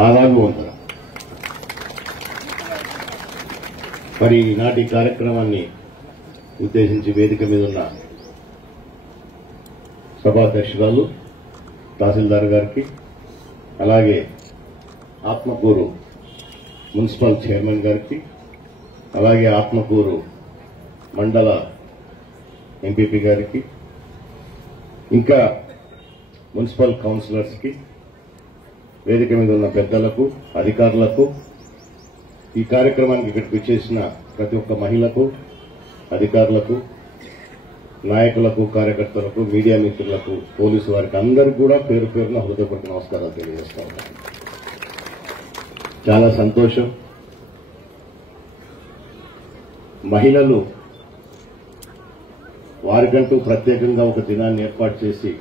ఆదాలు వందన. మరి ఈనాటి కార్యక్రమాన్ని ఉద్దేశించి వేదిక మీద ఉన్న సభాధ్యక్షురాలు తహసీల్దార్ గారికి, అలాగే ఆత్మకూరు మున్సిపల్ చైర్మన్ గారికి, అలాగే ఆత్మకూరు మండల ఎంపీపీ గారికి, ఇంకా మున్సిపల్ కౌన్సిలర్స్ కి, వేదిక మీద ఉన్న పెద్దలకు, అధికారులకు, ఈ కార్యక్రమానికి ఇక్కడికి వచ్చేసిన ప్రతి ఒక్క మహిళకు, అధికారులకు, నాయకులకు, కార్యకర్తలకు, మీడియా మిత్రులకు, పోలీసు వారికి అందరికీ కూడా పేరు పేరున హృదయపూర్వక నమస్కారాలు తెలియజేస్తా ఉన్నాను. చాలా సంతోషం. మహిళలు వారికంటూ ప్రత్యేకంగా ఒక దినాన్ని ఏర్పాటు చేసి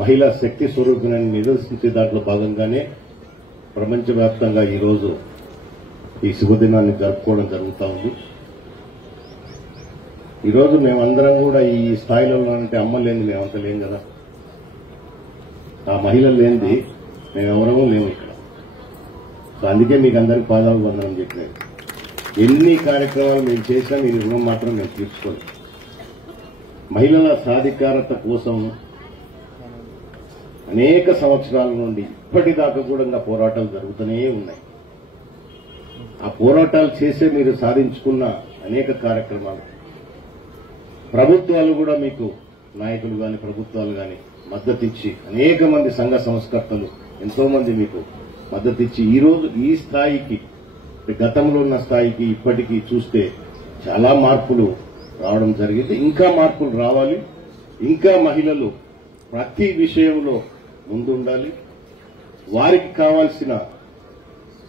మహిళా శక్తి స్వరూపిణిని నిదర్శించే దాంట్లో భాగంగానే ప్రపంచవ్యాప్తంగా ఈరోజు ఈ శుభదినాన్ని జరుపుకోవడం జరుగుతూ ఉంది. ఈరోజు మేమందరం కూడా ఈ స్థాయిలో ఉన్నామంటే అమ్మ లేని మేమంతా లేం కదా. ఆ మహిళలు లేనిది మేమెవరమూ లేము ఇక్కడ. సో అందుకే మీకు అందరికీ పాదాలు వందనం చెప్పినారు. ఎన్ని కార్యక్రమాలు మేము చేసినా మీరు రుణం మాత్రం మేము తీర్చుకోలేదు. మహిళల సాధికారత కోసం అనేక సంవత్సరాల నుండి ఇప్పటిదాకా కూడా పోరాటాలు జరుగుతూనే ఉన్నాయి. ఆ పోరాటాలు చేసే మీరు సాధించుకున్న అనేక కార్యక్రమాలు, ప్రభుత్వాలు కూడా మీకు, నాయకులు గాని ప్రభుత్వాలు గాని మద్దతిచ్చి, అనేక మంది సంఘ సంస్కర్తలు ఎంతో మంది మీకు మద్దతిచ్చి ఈరోజు ఈ స్థాయికి, గతంలో ఉన్న స్థాయికి ఇప్పటికీ చూస్తే చాలా మార్పులు రావడం జరిగింది. ఇంకా మార్పులు రావాలి. ఇంకా మహిళలు ప్రతి విషయంలో ముందుండాలి. వారికి కావాల్సిన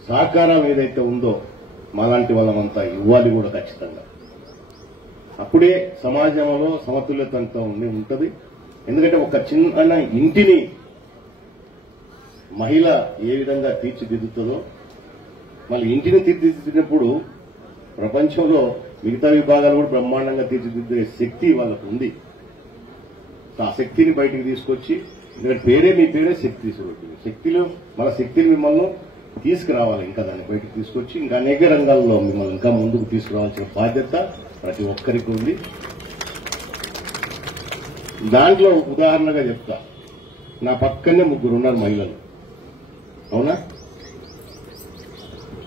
సహకారం ఏదైతే ఉందో మాలాంటి వాళ్ళమంతా ఇవ్వాలి కూడా ఖచ్చితంగా. అప్పుడే సమాజంలో సమతుల్యత అంతా ఉంటుంది. ఎందుకంటే ఒక చిన్న ఇంటిని మహిళ ఏ విధంగా తీర్చిదిద్దుతుందో, మళ్ళీ ఇంటిని తీర్చిదిద్దినప్పుడు ప్రపంచంలో మిగతా విభాగాలు కూడా బ్రహ్మాండంగా తీర్చిదిద్దే శక్తి వాళ్ళకు ఉంది. ఆ శక్తిని బయటికి తీసుకొచ్చి, ఎందుకంటే పేరే మీ పేరే శక్తి స్వరూపిణి. శక్తిలో మన శక్తిని మిమ్మల్ని తీసుకురావాలి. ఇంకా దాన్ని బయటకు తీసుకొచ్చి ఇంకా అనేక రంగాల్లో మిమ్మల్ని ఇంకా ముందుకు తీసుకురావాల్సిన బాధ్యత ప్రతి ఒక్కరికి ఉంది. దాంట్లో ఉదాహరణగా చెప్తా, నా పక్కనే ముగ్గురు ఉన్నారు మహిళలు. అవునా?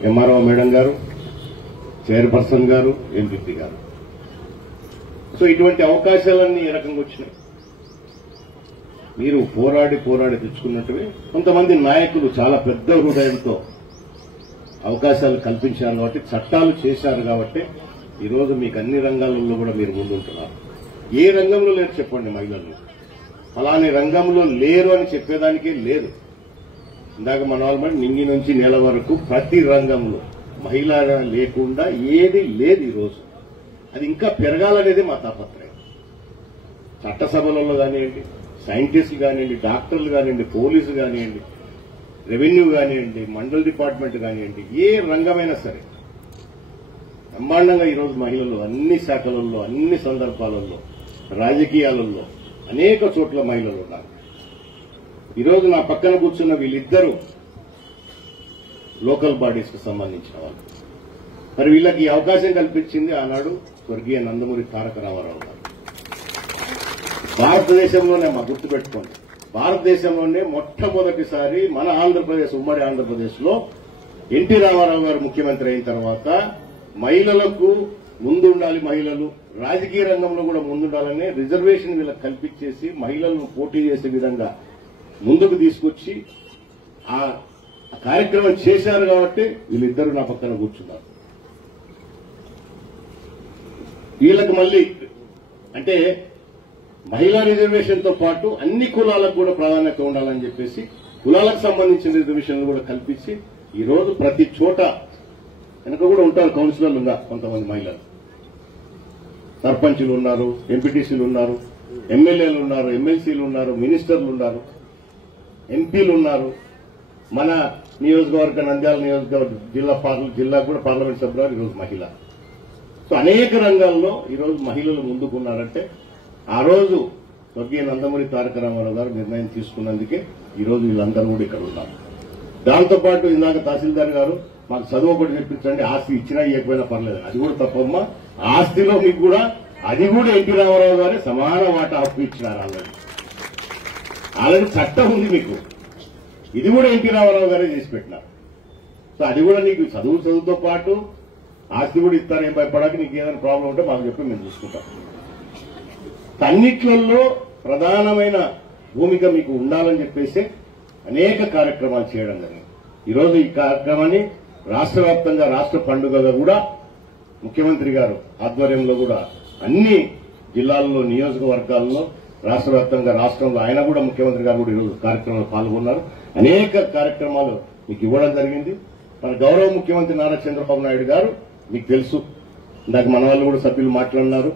ఎంఆర్ఓ మేడం గారు, చైర్పర్సన్ గారు, ఎంపీపీ గారు. సో ఇటువంటి అవకాశాలన్నీ ఏ రకంగా వచ్చినాయి? మీరు పోరాడి తెచ్చుకున్నట్టువే కొంతమంది నాయకులు చాలా పెద్ద హృదయంతో అవకాశాలు కల్పించారు కాబట్టి, చట్టాలు చేశారు కాబట్టి ఈరోజు మీకు అన్ని రంగాలలో కూడా మీరు ముందుంటున్నారు. ఏ రంగంలో లేరు చెప్పండి మహిళలు? అలానే రంగంలో లేరు అని చెప్పేదానికే లేదు. ఇందాక మన వాళ్ళు నింగి నుంచి నేల వరకు ప్రతి రంగంలో మహిళ లేకుండా ఏది లేదు ఈరోజు. అది ఇంకా పెరగాలనేది మా తాపత్రయం. చట్టసభలలో కానివ్వండి, సైంటిస్టులు కానివ్వండి, డాక్టర్లు కానివ్వండి, పోలీసు కానివ్వండి, రెవెన్యూ కానివ్వండి, మండల్ డిపార్ట్మెంట్ కానివ్వండి, ఏ రంగమైనా సరే బ్రహ్మాండంగా ఈరోజు మహిళలు అన్ని శాఖలలో, అన్ని సందర్భాలలో, రాజకీయాలలో అనేక చోట్ల మహిళలు ఉన్నారు. ఈరోజు నా పక్కన కూర్చున్న వీళ్ళిద్దరూ లోకల్ బాడీస్ కు సంబంధించిన వాళ్ళు. మరి వీళ్ళకి ఈ అవకాశం కల్పించింది ఆనాడు స్వర్గీయ నందమూరి తారక రామారావు గారు. భారతదేశంలోనే మా గుర్తుపెట్టుకోండి, భారతదేశంలోనే మొట్టమొదటిసారి మన ఆంధ్రప్రదేశ్, ఉమ్మడి ఆంధ్రప్రదేశ్ లో ఎన్టీ రామారావు గారు ముఖ్యమంత్రి అయిన తర్వాత మహిళలకు ముందుండాలి, మహిళలు రాజకీయ రంగంలో కూడా ముందుండాలనే రిజర్వేషన్ వీళ్ళకి కల్పించేసి మహిళలను పోటీ చేసే విధంగా ముందుకు తీసుకొచ్చి ఆ కార్యక్రమం చేశారు కాబట్టి వీళ్ళిద్దరూ నా పక్కన కూర్చున్నారు. వీళ్ళకి మళ్ళీ అంటే మహిళా రిజర్వేషన్ తో పాటు అన్ని కులాలకు కూడా ప్రాధాన్యత ఉండాలని చెప్పేసి కులాలకు సంబంధించిన రిజర్వేషన్లు కూడా కల్పించి ఈరోజు ప్రతి చోట, వెనక కూడా ఉంటారు కౌన్సిలర్లు ఉన్నారు, కొంతమంది మహిళలు సర్పంచులు ఉన్నారు, ఎంపీటీసీలు ఉన్నారు, ఎమ్మెల్యేలు ఉన్నారు, ఎమ్మెల్సీలు ఉన్నారు, మినిస్టర్లు ఉన్నారు, ఎంపీలు ఉన్నారు. మన నియోజకవర్గ నంద్యాల నియోజకవర్గ జిల్లా కూడా పార్లమెంట్ సభ్యురాలు ఈరోజు మహిళ. సో అనేక రంగాల్లో ఈరోజు మహిళలు ముందుకున్నారంటే ఆ రోజు స్వర్గీయ నందమూరి తారక రామారావు గారు నిర్ణయం తీసుకున్నందుకే ఈ రోజు వీళ్ళందరూ కూడా ఇక్కడ ఉన్నారు. దాంతోపాటు ఇందాక తహసీల్దార్ గారు మాకు చదువు ఒకటి చెప్పించండి, ఆస్తి ఇచ్చినా ఇవ్వకపోయినా పర్లేదు, అది కూడా తప్పమ్మా. ఆస్తిలో మీకు కూడా అది కూడా ఎన్టీ రామారావు గారే సమాన వాటా హక్కు ఇచ్చినారు. ఆల్రెడీ చట్టం ఉంది మీకు, ఇది కూడా ఎన్టీ రామారావు గారే చేసి పెట్టినారు. సో అది కూడా నీకు చదువుతో పాటు ఆస్తి కూడా ఇస్తారని భయపడాక నీకు ఏదైనా ప్రాబ్లం ఉంటే మాకు చెప్పి మేము చూసుకుంటాం. అన్నిట్లలో ప్రధానమైన భూమిక మీకు ఉండాలని చెప్పేసి అనేక కార్యక్రమాలు చేయడం జరిగింది. ఈరోజు ఈ కార్యక్రమాన్ని రాష్ట్ర వ్యాప్తంగా రాష్ట్ర పండుగగా కూడా ముఖ్యమంత్రి గారు ఆధ్వర్యంలో కూడా అన్ని జిల్లాల్లో నియోజకవర్గాల్లో రాష్ట్ర వ్యాప్తంగా రాష్ట్రంలో ఆయన కూడా ముఖ్యమంత్రి గారు కూడా ఈరోజు కార్యక్రమంలో పాల్గొన్నారు. అనేక కార్యక్రమాలు మీకు ఇవ్వడం జరిగింది. మన గౌరవ ముఖ్యమంత్రి నారా చంద్రబాబు నాయుడు గారు మీకు తెలుసు, ఇందాక మన వాళ్ళు కూడా సభ్యులు మాట్లాడినారు.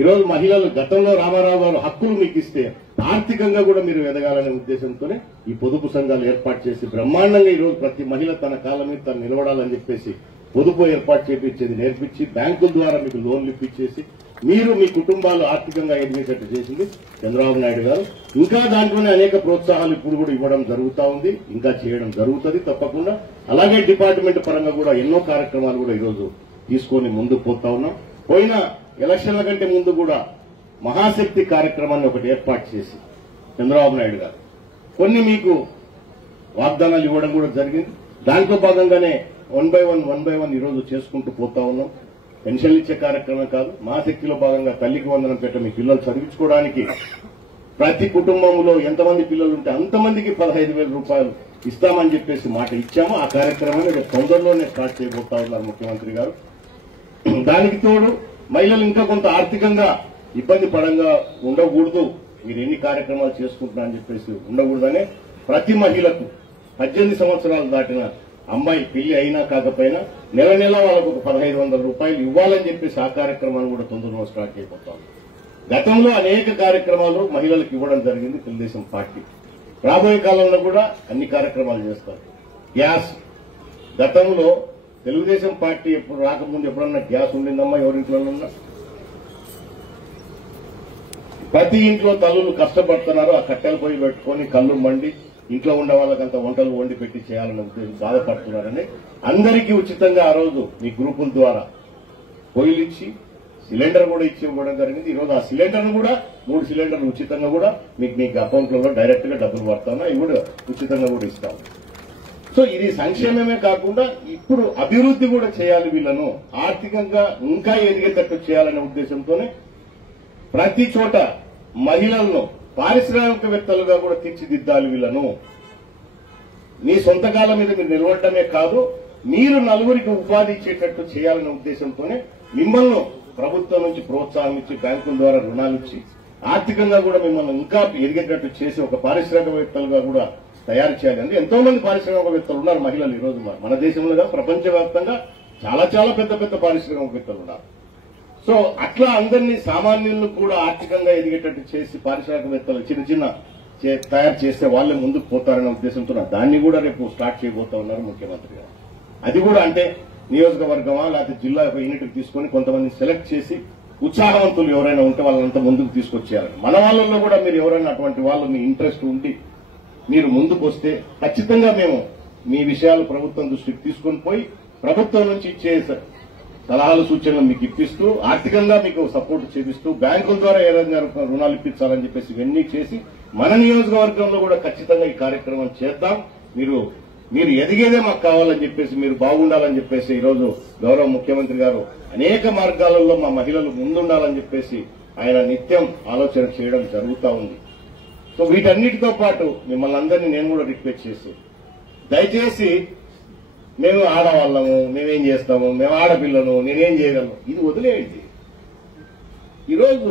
ఈరోజు మహిళలు గతంలో రామారావు గారు హక్కులు మీకు ఇస్తే ఆర్థికంగా కూడా మీరు ఎదగాలనే ఉద్దేశంతోనే ఈ పొదుపు సంఘాలు ఏర్పాటు చేసి బ్రహ్మాండంగా ఈరోజు ప్రతి మహిళ తన కాళ్ళ మీద తను నిలబడాలని చెప్పేసి పొదుపు ఏర్పాటు చేపించేది నేర్పించి బ్యాంకుల ద్వారా మీకు లోన్లు ఇప్పించేసి మీరు మీ కుటుంబాలు ఆర్థికంగా ఎదిగేటట్టు చేసింది చంద్రబాబు నాయుడు గారు. ఇంకా దాంట్లోనే అనేక ప్రోత్సాహాలు ఇప్పుడు కూడా ఇవ్వడం జరుగుతూ ఉంది, ఇంకా చేయడం జరుగుతుంది తప్పకుండా. అలాగే డిపార్ట్మెంట్ పరంగా కూడా ఎన్నో కార్యక్రమాలు కూడా ఈరోజు తీసుకొని ముందుకు పోతా ఉన్నాం. పోయిన ఎలక్షన్ల కంటే ముందు కూడా మహాశక్తి కార్యక్రమాన్ని ఒకటి ఏర్పాటు చేసి చంద్రబాబు నాయుడు గారు కొన్ని మీకు వాగ్దానాలు ఇవ్వడం కూడా జరిగింది. దాంట్లో భాగంగానే 1 by 1 ఈరోజు చేసుకుంటూ పోతా ఉన్నాం. పెన్షన్లు ఇచ్చే కార్యక్రమం కాదు, మహాశక్తిలో భాగంగా తల్లికి వందనం పెట్ట మీ పిల్లలు చదివించుకోవడానికి ప్రతి కుటుంబంలో ఎంతమంది పిల్లలు ఉంటే అంతమందికి 15,000 రూపాయలు ఇస్తామని చెప్పేసి మాట ఇచ్చాము. ఆ కార్యక్రమాన్ని రేపు తొందరలోనే స్టార్ట్ చేయబోతా ఉన్నారు ముఖ్యమంత్రి గారు. దానికి తోడు మహిళలు ఇంకా కొంత ఆర్థికంగా ఇబ్బంది పడంగా ఉండకూడదు, మీరు ఎన్ని కార్యక్రమాలు చేసుకుంటున్నారని చెప్పేసి ఉండకూడదనే ప్రతి మహిళకు 18 సంవత్సరాలు దాటిన అమ్మాయి పెళ్లి అయినా కాకపోయినా నెల నెల వాళ్ళకు ఒక 1,500 రూపాయలు ఇవ్వాలని చెప్పేసి ఆ కార్యక్రమాన్ని కూడా తొందరలో స్టార్ట్ చేయబోతాం. గతంలో అనేక కార్యక్రమాలు మహిళలకు ఇవ్వడం జరిగింది తెలుగుదేశం పార్టీ. రాబోయే కాలంలో కూడా అన్ని కార్యక్రమాలు చేస్తారు. గ్యాస్ గతంలో తెలుగుదేశం పార్టీ ఎప్పుడు రాకముందు ఎప్పుడన్నా గ్యాస్ ఉండిందమ్మా ఎవరింట్లోనన్నా? ప్రతి ఇంట్లో తల్లులు కష్టపడుతున్నారు, ఆ కట్టెలు పొయ్యి పెట్టుకుని కళ్ళు మండి ఇంట్లో ఉండే వాళ్ళకంతా వంటలు వండి పెట్టి చేయాలని ఉద్దేశం బాధపడుతున్నారని అందరికీ ఉచితంగా ఆ రోజు మీ గ్రూపుల ద్వారా పొయ్యిలు ఇచ్చి సిలిండర్ కూడా ఇచ్చి ఇవ్వడం జరిగింది. ఈరోజు ఆ సిలిండర్ కూడా 3 సిలిండర్లు ఉచితంగా కూడా మీకు అకౌంట్లలో డైరెక్ట్ గా డబ్బులు పడతామా, ఇవి కూడా ఉచితంగా కూడా ఇస్తాము. సో ఇది సంక్షేమమే కాకుండా ఇప్పుడు అభివృద్ధి కూడా చేయాలి, వీళ్లను ఆర్థికంగా ఇంకా ఎదిగేటట్టు చేయాలనే ఉద్దేశంతోనే ప్రతి చోట మహిళలను పారిశ్రామికవేత్తలుగా కూడా తీర్చిదిద్దాలి. వీళ్లను మీ సొంత కాలం మీద మీరు నిలబడటమే కాదు, మీరు నలుగురికి ఉపాధి ఇచ్చేటట్టు చేయాలనే ఉద్దేశంతోనే మిమ్మల్ని ప్రభుత్వం నుంచి ప్రోత్సాహం ఇచ్చి బ్యాంకుల ద్వారా రుణాలు ఇచ్చి ఆర్థికంగా కూడా మిమ్మల్ని ఇంకా ఎదిగేటట్టు చేసి ఒక పారిశ్రామికవేత్తలుగా కూడా తయారు చేయాలి. అంటే ఎంతో మంది పారిశ్రామికవేత్తలు ఉన్నారు మహిళలు ఈరోజు మన దేశంలో, ప్రపంచవ్యాప్తంగా చాలా చాలా పెద్ద పెద్ద పారిశ్రామికవేత్తలు ఉన్నారు. సో అట్లా అందరినీ సామాన్యులను కూడా ఆర్థికంగా ఎదిగేటట్టు చేసి పారిశ్రామికవేత్తలు చిన్న తయారు చేస్తే వాళ్ళే ముందుకు పోతారనే ఉద్దేశంతో దాన్ని కూడా రేపు స్టార్ట్ చేయబోతా ఉన్నారు ముఖ్యమంత్రి గారు. అది కూడా అంటే నియోజకవర్గమా లేకపోతే జిల్లా యూనిట్కి తీసుకుని కొంతమంది సెలెక్ట్ చేసి ఉత్సాహవంతులు ఎవరైనా ఉంటే వాళ్ళంతా ముందుకు తీసుకొచ్చేయాలని. మన వాళ్ళల్లో కూడా మీరు ఎవరైనా అటువంటి వాళ్ళు మీ ఇంట్రెస్ట్ ఉండి మీరు ముందుకు వస్తే ఖచ్చితంగా మేము మీ విషయాలు ప్రభుత్వం దృష్టికి తీసుకుని పోయి ప్రభుత్వం నుంచి ఇచ్చే సలహాలు సూచనలు మీకు ఇప్పిస్తూ ఆర్థికంగా మీకు సపోర్ట్ చేపిస్తూ బ్యాంకుల ద్వారా ఏదైనా రుణాలు ఇప్పించాలని చెప్పేసి ఇవన్నీ చేసి మన నియోజకవర్గంలో కూడా ఖచ్చితంగా ఈ కార్యక్రమం చేద్దాం. మీరు ఎదిగేదే మాకు కావాలని చెప్పేసి, మీరు బాగుండాలని చెప్పేసి ఈరోజు గౌరవ ముఖ్యమంత్రి గారు అనేక మార్గాలలో మా మహిళలు ముందుండాలని చెప్పేసి ఆయన నిత్యం ఆలోచన చేయడం జరుగుతూ ఉంది. సో వీటన్నిటితో పాటు మిమ్మల్ని అందరినీ నేను కూడా రిక్వెస్ట్ చేసి దయచేసి మేము ఆడవాళ్ళము, మేమేం చేస్తాము, మేము ఆడపిల్లను, నేనేం చేయగలను, ఇది వదిలేయండి. ఈరోజు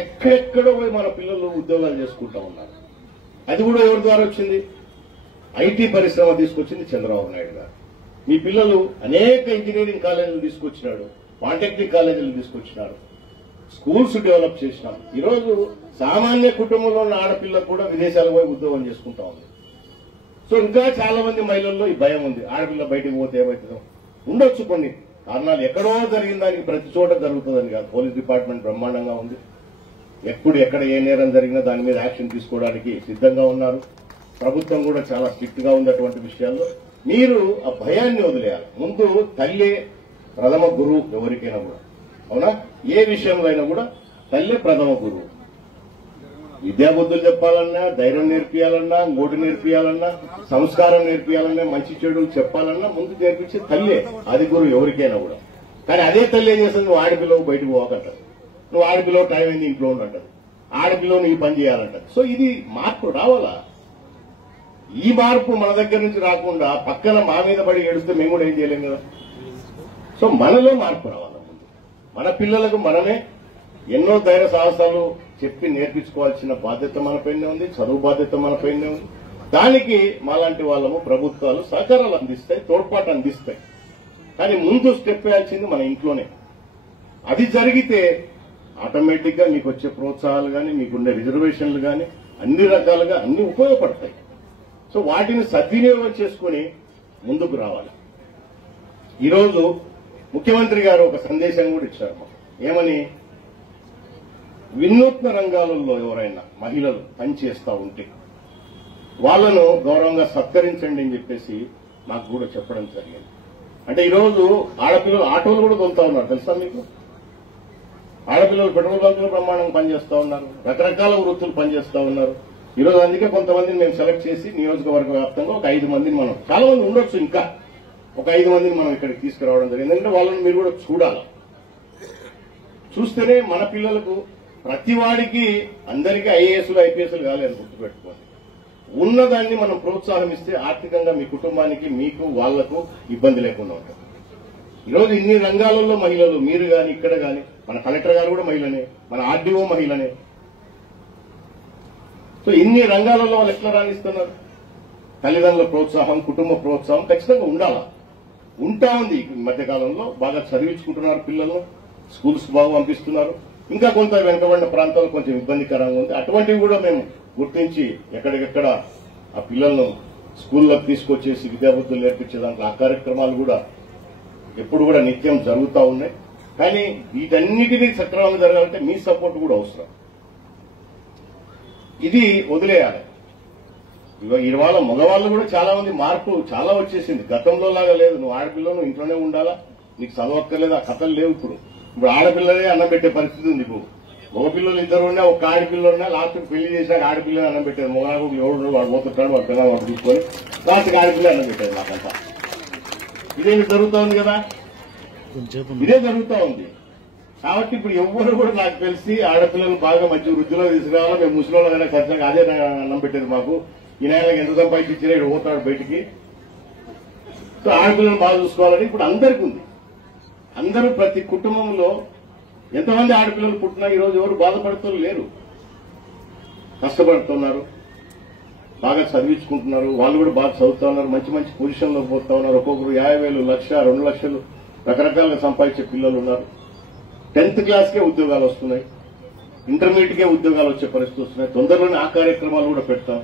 ఎక్కడెక్కడో పోయి మన పిల్లలు ఉద్యోగాలు చేసుకుంటా ఉన్నారు. అది కూడా ఎవరి ద్వారా వచ్చింది? ఐటీ పరిశ్రమ తీసుకొచ్చింది చంద్రబాబు నాయుడు గారు. మీ పిల్లలు అనేక ఇంజనీరింగ్ కాలేజీలు తీసుకొచ్చినాడు, పాలిటెక్నిక్ కాలేజీలు తీసుకొచ్చినాడు, స్కూల్స్ డెవలప్ చేసినాం. ఈరోజు సామాన్య కుటుంబంలో ఉన్న ఆడపిల్లకు కూడా విదేశాలకు పోయి ఉద్యోగం చేసుకుంటా ఉంది. సో ఇంకా చాలా మంది మహిళల్లో ఈ భయం ఉంది, ఆడపిల్ల బయటకు పోతే ఏమవుతుందో. ఉండొచ్చు కొన్ని కారణాలు, ఎక్కడో జరిగిన దానికి ప్రతి చోట జరుగుతుందని కాదు. పోలీస్ డిపార్ట్మెంట్ బ్రహ్మాండంగా ఉంది, ఎక్కడ ఏ నేరం జరిగినా దాని మీద యాక్షన్ తీసుకోవడానికి సిద్ధంగా ఉన్నారు. ప్రభుత్వం కూడా చాలా స్ట్రిక్ట్ గా ఉంది అటువంటి విషయాల్లో. మీరు ఆ భయాన్ని వదిలేయాలి. ముందు తల్లే ప్రథమ గురువు ఎవరికైనా కూడా, అవునా? ఏ విషయంలో అయినా కూడా తల్లే ప్రథమ గురువు. విద్యాబుద్ధులు చెప్పాలన్నా, ధైర్యం నేర్పియాలన్నా, ఓటు నేర్పియాలన్నా, సంస్కారం నేర్పియాలన్నా, మంచి చెడులు చెప్పాలన్నా ముందు నేర్పించే తల్లే అది గురువు ఎవరికైనా కూడా. కానీ అదే తల్లి ఏం చేస్తుంది? నువ్వు ఆడపిల్లవు బయటకు పోకంటారు, నువ్వు ఆడపిల్లవు టైం అయింది ఇంట్లో ఉండంటారు, ఆడపిల్లవు నీ పని చేయాలంటారు. సో ఇది మార్పు రావాలా? ఈ మార్పు మన దగ్గర నుంచి రాకుండా పక్కన మా మీద పడి ఏడుస్తే మేము కూడా ఏం చేయలేం కదా. సో మనలో మార్పు రావాలి. ముందు మన పిల్లలకు మనమే ఎన్నో ధైర్య సాహసాలు చెప్పి నేర్పించుకోవాల్సిన బాధ్యత మనపైనే ఉంది, చదువు బాధ్యత మనపైనే ఉంది. దానికి మాలాంటి వాళ్ళము ప్రభుత్వాలు సహకారాలు అందిస్తాయి, తోడ్పాటు అందిస్తాయి. కానీ ముందు స్టెప్ వేయాల్సింది మన ఇంట్లోనే. అది జరిగితే ఆటోమేటిక్ గా మీకు వచ్చే ప్రోత్సాహాలు కానీ, మీకుండే రిజర్వేషన్లు కానీ అన్ని రకాలుగా అన్ని ఉపయోగపడతాయి. సో వాటిని సద్వినియోగం చేసుకుని ముందుకు రావాలి. ఈరోజు ముఖ్యమంత్రి గారు ఒక సందేశం కూడా ఇచ్చారు మాకు. ఏమని? వినూత్న రంగాలలో ఎవరైనా మహిళలు పనిచేస్తా ఉంటే వాళ్లను గౌరవంగా సత్కరించండి అని చెప్పేసి నాకు కూడా చెప్పడం జరిగింది. అంటే ఈరోజు ఆడపిల్లలు ఆటోలు కూడా తోలుతా ఉన్నారు, తెలుసా మీకు? ఆడపిల్లలు పెట్రోల్ బంకులు బ్రహ్మాండంగా పనిచేస్తా ఉన్నారు, రకరకాల వృత్తులు పనిచేస్తా ఉన్నారు. ఈరోజు అందుకే కొంతమందిని మేము సెలెక్ట్ చేసి నియోజకవర్గ వ్యాప్తంగా ఒక 5 మందిని, మనం చాలా మంది ఉండొచ్చు, ఇంకా ఒక 5 మందిని మనం ఇక్కడికి తీసుకురావడం జరిగింది. ఎందుకంటే వాళ్ళని మీరు కూడా చూడాలి. చూస్తేనే మన పిల్లలకు ప్రతి వాడికి అందరికీ ఐఏఎస్లు ఐపీఎస్లు కాలేదు, గుర్తుపెట్టుకోండి. ఉన్నదాన్ని మనం ప్రోత్సాహమిస్తే ఆర్థికంగా మీ కుటుంబానికి, మీకు, వాళ్లకు ఇబ్బంది లేకుండా ఉంటుంది. ఈరోజు ఇన్ని రంగాలలో మహిళలు, మీరు గాని ఇక్కడ గాని, మన కలెక్టర్ గారు కూడా మహిళనే, మన ఆర్డీఓ మహిళనే. సో ఇన్ని రంగాలలో వాళ్ళు ఎట్లా రాణిస్తున్నారు? తల్లిదండ్రుల ప్రోత్సాహం, కుటుంబ ప్రోత్సాహం ఖచ్చితంగా ఉండాలా. ఉంటా ఉంది. ఈ మధ్యకాలంలో బాగా చదివించుకుంటున్నారు పిల్లలను, స్కూల్స్ బాగా పంపిస్తున్నారు. ఇంకా కొంత వెనుకబడిన ప్రాంతాలు కొంచెం ఇబ్బందికరంగా ఉంది. అటువంటివి కూడా మేము గుర్తించి ఎక్కడికెక్కడ ఆ పిల్లలను స్కూల్లోకి తీసుకొచ్చేసి విద్యాబుద్ధులు నేర్పించే దాంట్లో ఆ కార్యక్రమాలు కూడా ఎప్పుడు కూడా నిత్యం జరుగుతూ ఉన్నాయి. కానీ వీటన్నిటినీ సక్రమంగా జరగాలంటే మీ సపోర్ట్ కూడా అవసరం. ఇది వదిలేయాలి. ఇవాళ మగవాళ్ళు కూడా చాలా మంది మార్పు చాలా వచ్చేసింది. గతంలో లాగా లేదు. నువ్వు ఆడపిల్లలు ఇంట్లోనే ఉండాలా, నీకు చదవక్కర్లేదు, ఆ కథలు లేవు. ఇప్పుడు ఆడపిల్లలే అన్నం పెట్టే పరిస్థితి ఉంది. ఇప్పుడు మగపిల్లలు 2 ఉన్నా, ఒక ఆడపిల్లలున్నా, లాస్ట్ పెళ్లి చేశాక ఆడపిల్లలు అన్నం పెట్టారు. మగకు ఎవడు వాడు పోతుంటాడు, వాడు పిల్లలు వాడు తీసుకొని లాస్ట్కి ఆడపిల్ల అన్నం పెట్టారు. నాకంతా ఇదేమి జరుగుతూ ఉంది కదా, ఇదే జరుగుతూ ఉంది. కాబట్టి ఇప్పుడు ఎవ్వరు కూడా నాకు తెలిసి ఆడపిల్లలు బాగా మంచి వృద్ధిలో తీసుకురావాలా, మేము ముసలిళ్ళైనా ఖచ్చితంగా అదే అన్నం పెట్టేది మాకు. ఈ నెలకి ఎంత సంపాదించినా ఇక్కడ పోతాడు బయటికి. సో ఆడపిల్లలు బాగా చూసుకోవాలని ఇప్పుడు అందరికీ ఉంది. అందరూ ప్రతి కుటుంబంలో ఎంతమంది ఆడపిల్లలు పుట్టినా ఈరోజు ఎవరు బాధపడుతూ లేరు, కష్టపడుతున్నారు, బాగా చదివించుకుంటున్నారు. వాళ్ళు కూడా బాగా చదువుతా ఉన్నారు, మంచి మంచి పొజిషన్లో పోతా ఉన్నారు. ఒక్కొక్కరు 50,000, 1,00,000, 2 లక్షలు రకరకాలుగా సంపాదించే పిల్లలు ఉన్నారు. 10th క్లాస్కే ఉద్యోగాలు వస్తున్నాయి, ఇంటర్మీడియట్కే ఉద్యోగాలు వచ్చే పరిస్థితి వస్తున్నాయి. తొందరలోనే ఆ కార్యక్రమాలు కూడా పెడతాం.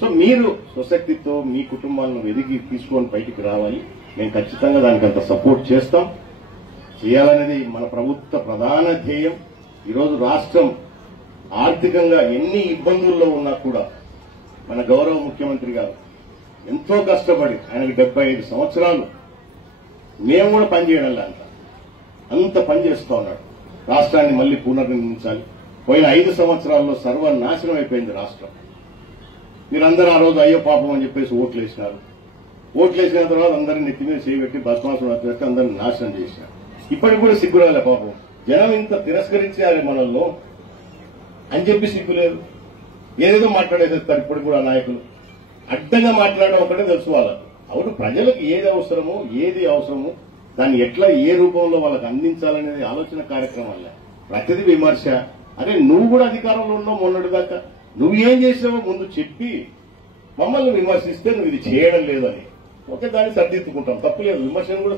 సో మీరు స్వశక్తితో మీ కుటుంబాలను ఎదిగి తీసుకొని బయటికి రావాలి. మేము ఖచ్చితంగా దానికి అంత సపోర్ట్ చేస్తాం. చేయాలనేది మన ప్రభుత్వ ప్రధాన ధ్యేయం. ఈరోజు రాష్ట్రం ఆర్థికంగా ఎన్ని ఇబ్బందుల్లో ఉన్నా కూడా మన గౌరవ ముఖ్యమంత్రి గారు ఎంతో కష్టపడి, ఆయనకు 75 సంవత్సరాలు, మేము కూడా పనిచేయడం అంత పనిచేస్తూ ఉన్నాడు. రాష్ట్రాన్ని మళ్లీ పునర్నిర్మించాలి. పోయిన 5 సంవత్సరాల్లో సర్వనాశనం అయిపోయింది రాష్ట్రం. మీరందరూ ఆ రోజు అయ్యో పాపం అని చెప్పేసి ఓట్లేసినారు. ఓట్లేసిన తర్వాత అందరినీ నెత్తి మీద చేయబెట్టి బస్మాసం పెట్టి అందరినీ నాశనం చేసినారు. ఇప్పటికి కూడా సిగ్గురాలే పాపం. జనం ఇంత తిరస్కరించారు మనల్ని అని చెప్పి సిగ్గులేదు. ఏదేదో మాట్లాడేసేస్తారు ఇప్పుడు కూడా నాయకులు. అడ్డంగా మాట్లాడడం ఒకటే తెలుసు వాళ్ళకు. అవును, ప్రజలకు ఏది అవసరమో దాన్ని ఎట్లా ఏ రూపంలో వాళ్ళకి అందించాలనేది ఆలోచన కార్యక్రమాలే. ప్రతిదీ విమర్శ. అరే నువ్వు కూడా అధికారంలో ఉన్నావు మొన్నటి దాకా, నువ్వు ఏం చేసావో ముందు చెప్పి మమ్మల్ని విమర్శిస్తే నువ్వు ఇది చేయడం లేదని ఓకే, దాన్ని సర్దిద్దుకుంటాం, తప్పులేదు. విమర్శను కూడా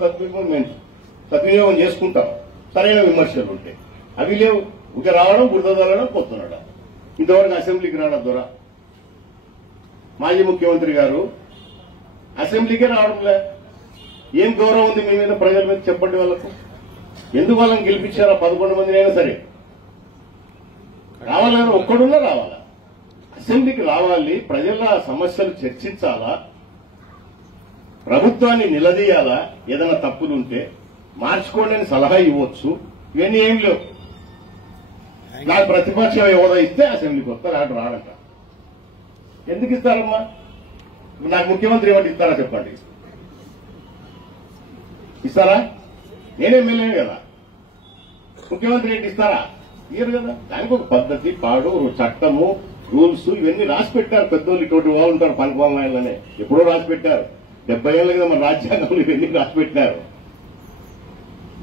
సద్వినియోగం చేసుకుంటాం సరైన విమర్శలు ఉంటే. అవి లేవు. ఇక రావడం, బురద తల్లడం, పోతున్నాడు. ఇంతవరకు అసెంబ్లీకి రావడం ద్వారా మాజీ ముఖ్యమంత్రి గారు అసెంబ్లీకే రావడంలే. ఏం గౌరవం ఉంది మీ మీద, ప్రజల మీద? చెప్పండి వాళ్ళకు. ఎందుకు వాళ్ళని గెలిపించారా? 11 మందినైనా సరే రావాలని ఒక్కడున్నా రావాలా? అసెంబ్లీకి రావాలి, ప్రజల సమస్యలు చర్చించాలా, ప్రభుత్వాన్ని నిలదీయాలా, ఏదైనా తప్పులుంటే మార్చుకోండి అని సలహా ఇవ్వచ్చు. ఇవన్నీ ఏం లేవు. నాకు ప్రతిపక్షం హోదా ఇస్తే అసెంబ్లీకి వస్తారు, అటు రాడంట. ఎందుకు ఇస్తారమ్మా? నాకు ముఖ్యమంత్రి ఏమంటే ఇస్తారా చెప్పండి? ఇస్తారా? నేను ఎమ్మెల్యేనే కదా, ముఖ్యమంత్రి ఏంటి ఇస్తారా? ఇయ్యరు కదా. దానికి ఒక పద్ధతి, పాడు, చట్టము, రూల్స్ ఇవన్నీ రాసి పెట్టారు పెద్దోళ్ళు. ఇటువంటి వాళ్ళు ఉంటారు పనికిమాలనే, ఎప్పుడో రాసి పెట్టారు. 70 ఏళ్ళ కదా మన రాజ్యాంగంలో ఇవన్నీ రాసి పెట్టారు.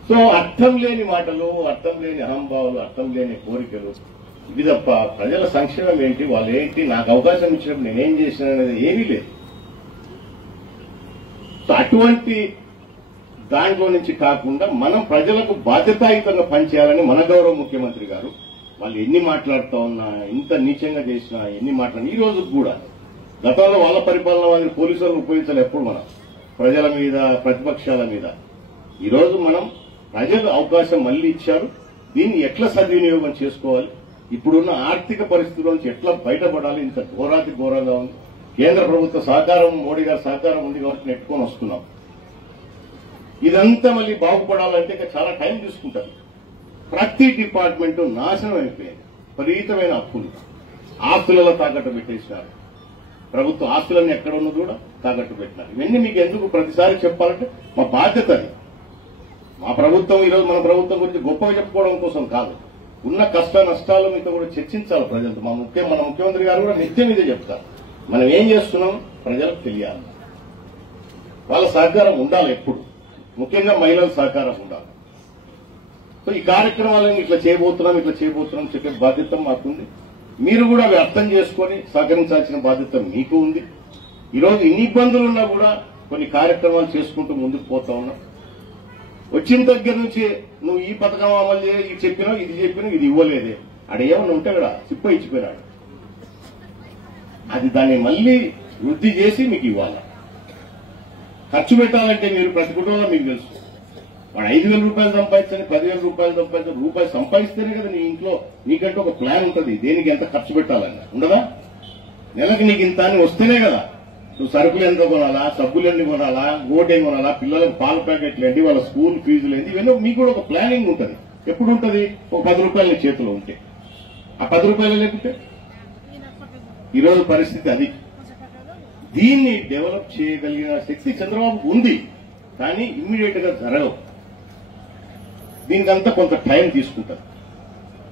సో అర్థం లేని మాటలు, అర్థం లేని అహంభావాలు, అర్థం లేని కోరికలు, ఇది తప్ప ప్రజల సంక్షేమం ఏంటి, వాళ్ళు ఏంటి, నాకు అవకాశం ఇచ్చినప్పుడు నేనేం చేసిననేది ఏమీ లేదు. సో అటువంటి దాంట్లో నుంచి కాకుండా మనం ప్రజలకు బాధ్యతాయుతంగా పనిచేయాలని మన గౌరవ ముఖ్యమంత్రి గారు వాళ్ళు ఎన్ని మాట్లాడుతూ ఉన్నా, ఎంత నీచంగా చేసినా, ఎన్ని మాట్లాడినా ఈ రోజు కూడా, గతంలో వాళ్ళ పరిపాలన వాళ్ళని పోలీసులను ఉపయోగించాలి ఎప్పుడు మనం ప్రజల మీద, ప్రతిపక్షాల మీద. ఈ రోజు మనం ప్రజలు అవకాశం మళ్లీ ఇచ్చారు, దీన్ని ఎట్లా సద్వినియోగం చేసుకోవాలి, ఇప్పుడున్న ఆర్థిక పరిస్థితుల నుంచి ఎట్లా బయటపడాలి, ఇంత ఘోరాతి ఘోరంగా ఉంది. కేంద్ర ప్రభుత్వ సహకారం, మోడీ గారి సహకారం ఉంది కాబట్టి నెట్టుకొని వస్తున్నాం. ఇదంతా మళ్ళీ బాగుపడాలంటే ఇంకా చాలా టైం తీసుకుంటారు. ప్రతి డిపార్ట్మెంట్ నాశనం అయిపోయింది. విపరీతమైన అప్పులు, ఆస్తులలో తాకట్టు పెట్టేసినారు. ప్రభుత్వ ఆస్తులన్నీ ఎక్కడ ఉన్నది కూడా తాకట్టు పెట్టినారు. ఇవన్నీ మీకు ఎందుకు ప్రతిసారి చెప్పాలంటే మా బాధ్యత అది. మా ప్రభుత్వం ఈరోజు మన ప్రభుత్వం గురించి గొప్పగా చెప్పుకోవడం కోసం కాదు, ఉన్న కష్ట నష్టాలు మీతో కూడా చర్చించాలి ప్రజలతో. మన ముఖ్యమంత్రి గారు కూడా నిత్యం ఇదే చెప్తారు. మనం ఏం చేస్తున్నాం ప్రజలకు తెలియాలి, వాళ్ళ సహకారం ఉండాలి ఎప్పుడు, ముఖ్యంగా మహిళల సహకారం ఉండాలి. సో ఈ కార్యక్రమాలను ఇట్లా చేయబోతున్నాం చెప్పే బాధ్యత మాకుంది. మీరు కూడా అవి అర్థం చేసుకొని సహకరించాల్సిన బాధ్యత మీకు ఉంది. ఈరోజు ఇన్ని ఇబ్బందులున్నా కూడా కొన్ని కార్యక్రమాలు చేసుకుంటూ ముందుకు పోతా ఉన్నాం. వచ్చిన దగ్గర నుంచి నువ్వు ఈ పథకం అమలు చేయ, ఇది చెప్పినావు, ఇది చెప్పినావు, ఇది ఇవ్వలేదే, అడేమన్నా ఉంటే కూడా చిప్ప ఇచ్చిపోయినాడు. అది దాన్ని మళ్లీ వృద్ధి చేసి మీకు ఇవ్వాలి. ఖర్చు పెట్టాలంటే మీరు ప్రతి కుటుంబంలో మీకు తెలుసు, వాడు 5,000 రూపాయలు సంపాదించని, 10,000 రూపాయలు సంపాదించని, రూపాయలు సంపాదిస్తేనే కదా నీ ఇంట్లో నీకంటే ఒక ప్లాన్ ఉంటుంది, దేనికి ఎంత ఖర్చు పెట్టాలన్నా. ఉండదా? నెలకి నీకు ఇంత అని వస్తేనే కదా నువ్వు సరుకులు ఎంత కొనాలా, సబ్బులు ఎన్ని కొనాలా, ఓటేం కొనాలా, పిల్లలకు పాల ప్యాకెట్లు ఏంటి, వాళ్ళ స్కూల్ ఫీజులు ఏంటి, ఇవన్నీ మీకు కూడా ఒక ప్లానింగ్ ఉంటుంది. ఎప్పుడు ఉంటుంది? ఒక 10 రూపాయలు నీ చేతిలో ఉంటే. ఆ 10 రూపాయలు లేకుంటే ఈరోజు పరిస్థితి అది. దీన్ని డెవలప్ చేయగలిగిన శక్తి చంద్రబాబు ఉంది, కానీ ఇమ్మీడియట్ గా జరగవు. దీనికంతా కొంత టైం తీసుకుంటారు.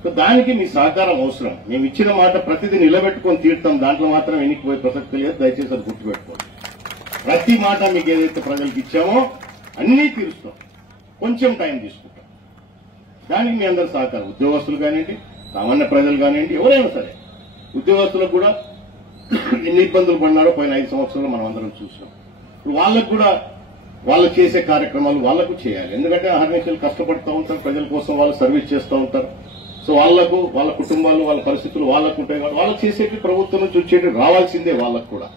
సో దానికి మీ సహకారం అవసరం. మేము ఇచ్చిన మాట ప్రతిదీ నిలబెట్టుకొని తీరుతాం, దాంట్లో మాత్రం వెనక్కిపోయే ప్రసక్తి లేదు. దయచేసి అది గుర్తుపెట్టుకోండి. ప్రతి మాట మీకు ఏదైతే ప్రజలకు ఇచ్చామో అన్నీ తీరుస్తాం, కొంచెం టైం తీసుకుంటాం. దానికి మీ అందరి సహకారం, ఉద్యోగస్తులు కానివ్వండి, సామాన్య ప్రజలు కానివ్వండి, ఎవరైనా సరే. ఉద్యోగస్తులకు కూడా ఎన్ని ఇబ్బందులు పడినారో పోయిన 5 సంవత్సరాలు మనం అందరం చూసినాం. ఇప్పుడు వాళ్ళకు కూడా వాళ్ళు చేసే కార్యక్రమాలు వాళ్లకు చేయాలి. ఎందుకంటే అహర్నిశలు కష్టపడుతూ ఉంటారు, ప్రజల కోసం వాళ్ళు సర్వీస్ చేస్తూ ఉంటారు. సో వాళ్లకు, వాళ్ళ కుటుంబాలు, వాళ్ళ పరిస్థితులు వాళ్ళకు ఉంటాయి కాబట్టి వాళ్ళకి చేసేటి ప్రభుత్వం నుంచి వచ్చేటి రావాల్సిందే వాళ్ళకు కూడా.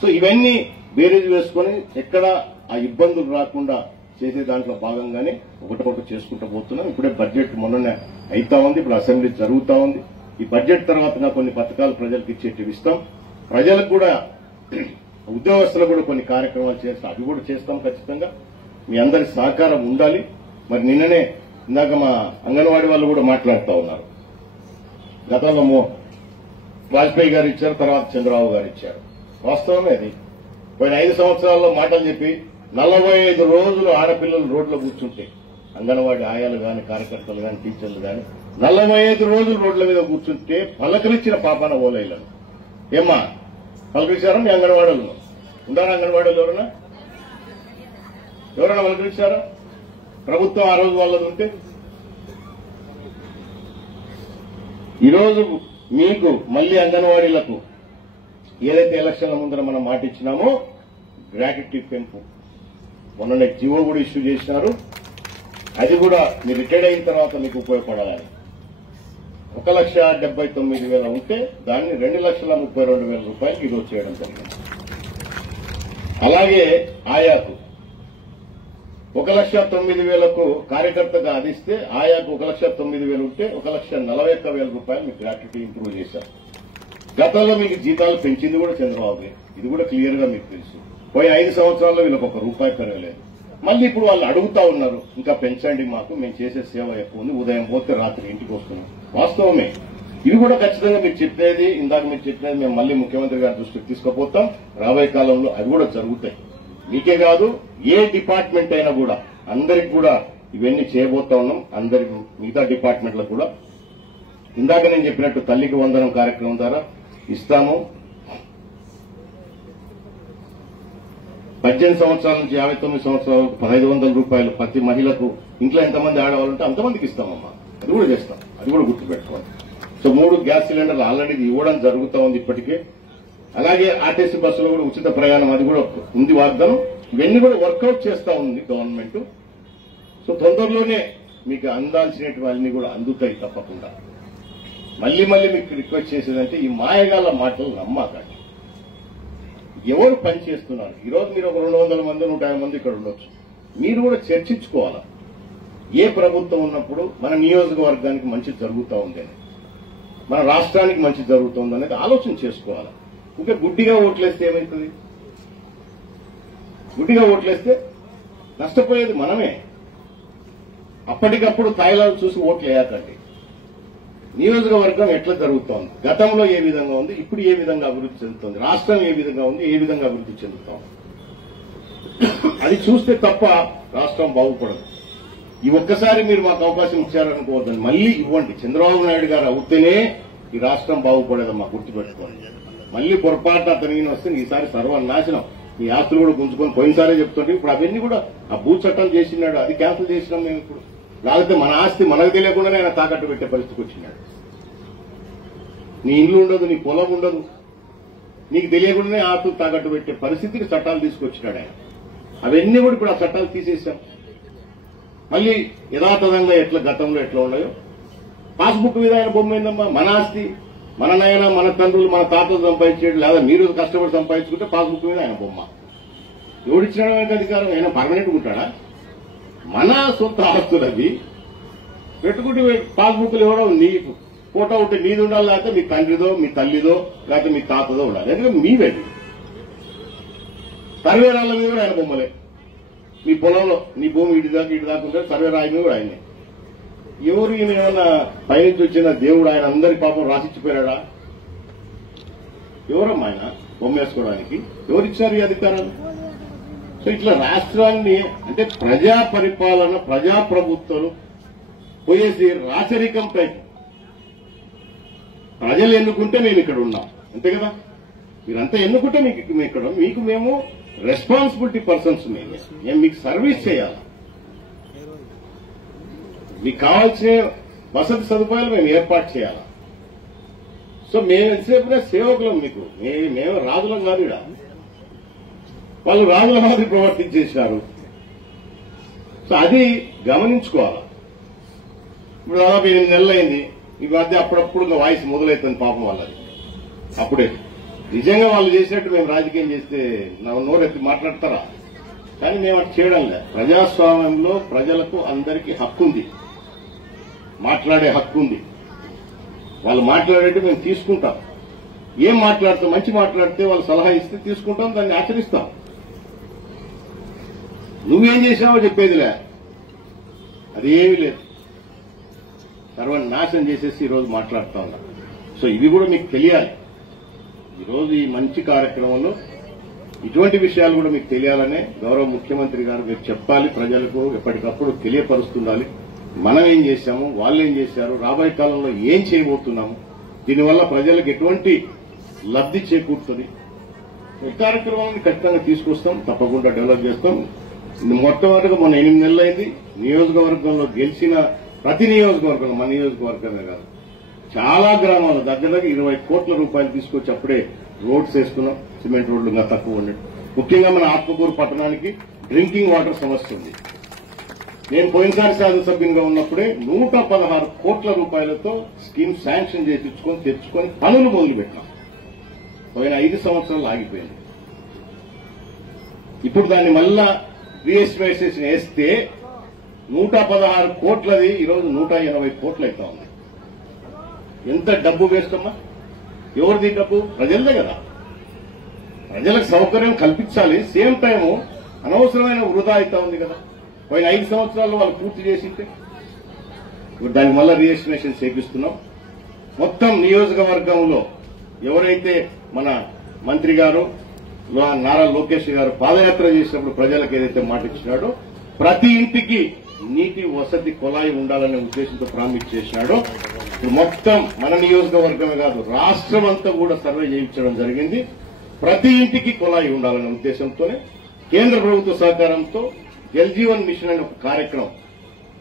సో ఇవన్నీ బేరీజ్ వేసుకొని ఎక్కడ ఆ ఇబ్బందులు రాకుండా చేసే దాంట్లో భాగంగానే ఒకటి చేసుకుంటూ పోతున్నాం. ఇప్పుడే బడ్జెట్ మొన్ననే అయితా ఉంది, ఇప్పుడు అసెంబ్లీ జరుగుతూ ఉంది. ఈ బడ్జెట్ తర్వాత కొన్ని పథకాలు ప్రజలకు ఇచ్చేటివి ఇస్తాం. ప్రజలకు కూడా, ఉద్యోగస్తులకు కూడా కొన్ని కార్యక్రమాలు చేస్తాం, అవి కూడా చేస్తాం ఖచ్చితంగా. మీ అందరి సహకారం ఉండాలి. మరి నిన్ననే ఇందాక మా అంగన్వాడీ వాళ్ళు కూడా మాట్లాడుతూ ఉన్నారు. గతంలో వాజ్పేయి గారు ఇచ్చారు, తర్వాత చంద్రబాబు గారు ఇచ్చారు. వాస్తవమే అది. పోయిన 5 సంవత్సరాల్లో మాటలు చెప్పి 45 రోజులు ఆడపిల్లలు రోడ్లో కూర్చుంటే, అంగన్వాడీ ఆయాలు గాని, కార్యకర్తలు గాని, టీచర్లు గాని 45 రోజులు రోడ్ల మీద కూర్చుంటే పలకరించిన పాపాన ఓలైలను. ఏమ్మా పలకరించారా? మీ అంగన్వాడీలు ఉండారా? అంగన్వాడీలు ఎవరైనా పలకరించారా? ప్రభుత్వం ఆ రోజు వాళ్ళది ఉంటే. ఈరోజు మీకు మళ్లీ అంగన్వాడీలకు ఏదైతే ఎలక్షన్ల ముందర మనం మాట ఇచ్చినామో గ్రాట్యుటీ పెంపు మొన్ననే జీవో కూడా ఇష్యూ చేసినారు. అది కూడా మీరు రిటైర్డ్ అయిన తర్వాత మీకు ఉపయోగపడాలని 1,79,000 ఉంటే దాన్ని 2,32,000 రూపాయలు ఈరోజు చేయడం జరిగింది. అలాగే ఆయాకు 1,09,000కు కార్యకర్తగా అందిస్తే ఆయాకు 1,09,000 ఉంటే 1,41,000 రూపాయలు మీకు గ్రాట్యుటీ ఇంప్రూవ్ చేశారు. గతంలో మీకు జీతాలు పెంచింది కూడా చంద్రబాబు. ఇది కూడా క్లియర్ గా మీకు తెలుసు. పోయిన 5 సంవత్సరాల్లో వీళ్ళకి ₹1 పెరగలేదు. మళ్ళీ ఇప్పుడు వాళ్ళు అడుగుతా ఉన్నారు, ఇంకా పెంచండి, మాకు మేము చేసే సేవ ఎక్కువ ఉంది, ఉదయం పోతే రాత్రి ఇంటికి వస్తున్నాం. వాస్తవమే. ఇవి కూడా ఖచ్చితంగా మీరు చెప్పేది, ఇందాక మీరు చెప్పినది మేము మళ్ళీ ముఖ్యమంత్రి గారి దృష్టికి తీసుకుపోతాం. రాబోయే కాలంలో అవి కూడా జరుగుతాయి. మీకే కాదు, ఏ డిపార్ట్మెంట్ అయినా కూడా అందరికి కూడా ఇవన్నీ చేయబోతా ఉన్నాం. అందరి మిగతా డిపార్ట్మెంట్లకు కూడా ఇందాక నేను చెప్పినట్టు తల్లికి వందనం కార్యక్రమం ద్వారా ఇస్తాము. 18 సంవత్సరాల నుంచి 59 సంవత్సరాలకు ₹1,500 ప్రతి మహిళకు. ఇంట్లో ఎంతమంది ఆడవాళ్ళు ఉంటే అంతమందికి ఇస్తామమ్మా. అది కూడా చేస్తాం. అది కూడా గుర్తుపెట్టుకోవాలి. సో 3 గ్యాస్ సిలిండర్లు ఆల్రెడీ ఇవ్వడం జరుగుతూ ఉంది ఇప్పటికే. అలాగే ఆర్టీసీ బస్సులో కూడా ఉచిత ప్రయాణం, అది కూడా ఉంది వాగ్దానం. ఇవన్నీ కూడా వర్కౌట్ చేస్తా ఉంది గవర్నమెంట్. సో తొందరలోనే మీకు అందాల్సినటువన్నీ కూడా అందుతాయి తప్పకుండా. మళ్లీ మీకు రిక్వెస్ట్ చేసేదంటే ఈ మాయగాల మాటలు నమ్మకండి. ఎవరు పని చేస్తున్నారు? ఈ రోజు మీరు ఒక 200 మంది 150 మంది ఇక్కడ ఉండొచ్చు. మీరు కూడా చర్చించుకోవాలా, ఏ ప్రభుత్వం ఉన్నప్పుడు మన నియోజకవర్గానికి మంచి జరుగుతూ ఉందని, మన రాష్ట్రానికి మంచి జరుగుతుంది అనేది ఆలోచన చేసుకోవాలా. ఇంకా గుడ్డిగా ఓట్లేస్తే ఏమవుతుంది? గుడ్డిగా ఓట్లేస్తే నష్టపోయేది మనమే. అప్పటికప్పుడు తాయిలాలు చూసి ఓట్లు వేయకండి. నియోజకవర్గం ఎట్లా జరుగుతోంది, గతంలో ఏ విధంగా ఉంది, ఇప్పుడు ఏ విధంగా అభివృద్ధి చెందుతోంది, రాష్ట్రం ఏ విధంగా ఉంది, ఏ విధంగా అభివృద్ధి చెందుతోంది, అది చూస్తే తప్ప రాష్ట్రం బాగుపడదు. ఈ ఒక్కసారి మీరు మాకు అవకాశం ఇచ్చారనుకోవద్దని, మళ్లీ ఇవ్వండి. చంద్రబాబు నాయుడు గారు అవుతేనే ఈ రాష్ట్రం బాగుపడేదమ్మా, గుర్తుపెట్టుకోండి. మళ్లీ పొరపాటున అతనికి వస్తే ఈసారి సర్వనాశనం. ఈ ఆస్తులు కూడా గుంజుకొని పోయినసారే చెప్తుంటే ఇప్పుడు అవన్నీ కూడా ఆ భూ చట్టాలు చేసినాడు, అది క్యాన్సిల్ చేసినాం మేము. ఇప్పుడు లేకపోతే మన ఆస్తి మనకు తెలియకుండానే ఆయన తాకట్టు పెట్టే పరిస్థితికి వచ్చినాడు. నీ ఇల్లు ఉండదు, నీ పొలం ఉండదు, నీకు తెలియకుండానే ఆస్తులు తాకట్టు పెట్టే పరిస్థితికి చట్టాలు తీసుకొచ్చినాడు ఆయన. అవన్నీ కూడా ఇప్పుడు ఆ చట్టాలు తీసేశాం. మళ్లీ యథాతథంగా ఎట్లా గతంలో ఎట్లా ఉన్నాయో పాస్బుక్ మీద ఆయన బొమ్మ ఏందమ్మా? మన ఆస్తి, మన నాయన, మన తండ్రులు, మన తాతలు సంపాదించేది, లేదా మీరు కష్టపడి సంపాదించుకుంటే పాస్బుక్ మీద ఆయన బొమ్మ. ఎవడిచ్చినాడు ఆయనకు అధికారం? ఆయన పర్మనెంట్ ఉంటాడా? మన సొంత ఆస్తులు అవి పెట్టుకుంటే పాస్బుక్లు ఇవ్వడం, నీ ఫోటో ఉంటే నీది ఉండాలి, లేకపోతే మీ తండ్రిదో, మీ తల్లిదో, లేకపోతే మీ తాతదో ఉండాలి. ఎందుకంటే మీవేంటి సర్వే రాళ్ళ మీద కూడా ఆయన బొమ్మలే. మీ పొలంలో నీ భూమి ఇటు దాకా ఉంటే సర్వే రాయి మీద కూడా ఆయనే. ఎవరు ఈయన ఏమన్నా పైనుంచి వచ్చిన దేవుడు ఆయన అందరి పాపం రాసిచ్చిపోయాడా? ఎవరమ్మా ఆయన బొమ్మ వేసుకోవడానికి? ఎవరిచ్చారు ఈ అధికారాలు? సో ఇట్లా రాష్ట్రాన్ని అంటే ప్రజా పరిపాలన, ప్రజాప్రభుత్వాలు పోయేసి రాచరికం ప్రయత్నం. ప్రజలు ఎన్నుకుంటే మేము ఇక్కడ ఉన్నాం, అంతే కదా? మీరంతా ఎన్నుకుంటే మేము ఇక్కడ, మీకు మేము రెస్పాన్సిబిలిటీ పర్సన్స్. మేము మీకు సర్వీస్ చేయాలి. మీకు కావాల్సిన వసతి సదుపాయాలు మేము ఏర్పాటు చేయాలి. సో మేము ఎంతసేపుగా సేవకులం మీకు. మేము రాజులం కాదు. ఇక్కడ వాళ్ళు రాజుల మాదిరి ప్రవర్తించేసినారు. సో అది గమనించుకోవాలి. ఇప్పుడు దాదాపు 8 నెలలు అయింది. ఈ మధ్య అప్పుడప్పుడు ఇంకా వాయిస్ మొదలవుతుంది పాపం వాళ్ళది. అప్పుడే నిజంగా వాళ్ళు చేసినట్టు మేము రాజకీయం చేస్తే నోరెత్తి మాట్లాడతారా? కానీ మేము అటు చేయడం లేదు. ప్రజాస్వామ్యంలో ప్రజలకు అందరికీ హక్కు ఉంది, మాట్లాడే హక్కు ఉంది. వాళ్ళు మాట్లాడేట్టు మేము తీసుకుంటాం. ఏం మాట్లాడతాం? మంచి మాట్లాడితే వాళ్ళు సలహా ఇస్తే తీసుకుంటాం, దాన్ని ఆచరిస్తాం. నువ్వేం చేసినావో చెప్పేదిలే, అదేమీ లేదు. సర్వనాశనం చేసేసి ఈరోజు మాట్లాడుతా ఉన్నా. సో ఇవి కూడా మీకు తెలియాలి. ఈరోజు ఈ మంచి కార్యక్రమంలో ఇటువంటి విషయాలు కూడా మీకు తెలియాలనే గౌరవ ముఖ్యమంత్రి గారు మీరు చెప్పాలి. ప్రజలకు ఎప్పటికప్పుడు తెలియపరుస్తుండాలి. మనం ఏం చేశాము, వాళ్ళు ఏం చేశారు, రాబోయే కాలంలో ఏం చేయబోతున్నాము, దీనివల్ల ప్రజలకు ఎటువంటి లబ్ది చేకూరుతుంది. ఈ కార్యక్రమాన్ని ఖచ్చితంగా తీసుకొస్తాం, తప్పకుండా డెవలప్ చేస్తాం. మొట్టమొదటిగా మొన్న 8 నెలలు అయింది. నియోజకవర్గంలో గెలిచిన ప్రతి నియోజకవర్గంలో, మన నియోజకవర్గమే కాదు, చాలా గ్రామాలు దగ్గర 20 కోట్ల రూపాయలు తీసుకొచ్చి అప్పుడే రోడ్స్ వేసుకున్నాం. సిమెంట్ రోడ్లు ఇంకా తక్కువ ఉండేది. ముఖ్యంగా మన ఆత్మకూరు పట్టణానికి డ్రింకింగ్ వాటర్ సమస్య ఉంది. నేను పోయినసారి శాసనసభ్యునిగా ఉన్నప్పుడే 116 కోట్ల రూపాయలతో స్కీమ్ శాంక్షన్ చేయించుకొని తెచ్చుకొని పనులు మొదలుపెట్టాం. పోయిన 5 సంవత్సరాలు ఆగిపోయింది. ఇప్పుడు దాన్ని మళ్ళా రీఎస్టిమేషన్ వేస్తే 116 కోట్లది ఈరోజు 180 కోట్లు అవుతా ఉంది. ఎంత డబ్బు వేస్ట్ అమ్మా? ఎవరిది డబ్బు? ప్రజలదే కదా. ప్రజలకు సౌకర్యం కల్పించాలి, సేమ్ టైం అనవసరమైన వృధా అవుతా ఉంది కదా. పోయిన 5 సంవత్సరాల్లో వాళ్ళు పూర్తి చేసింటే ఇప్పుడు దానికి మళ్ళా రీఎస్టిమేషన్ చేపిస్తున్నాం. మొత్తం నియోజకవర్గంలో ఎవరైతే మన మంత్రి గారు నారా లోకేష్ గారు పాదయాత్ర చేసినప్పుడు ప్రజలకు ఏదైతే మాట ఇచ్చినాడో ప్రతి ఇంటికి నీటి వసతి కొలాయి ఉండాలనే ఉద్దేశంతో ప్రామిస్ చేసినాడో మొత్తం మన నియోజకవర్గమే కాదు రాష్ట్రం అంతా కూడా సర్వే చేయించడం జరిగింది. ప్రతి ఇంటికి కొలాయి ఉండాలనే ఉద్దేశంతోనే కేంద్ర ప్రభుత్వ సహకారంతో జల్ జీవన్ మిషన్ అనే ఒక కార్యక్రమం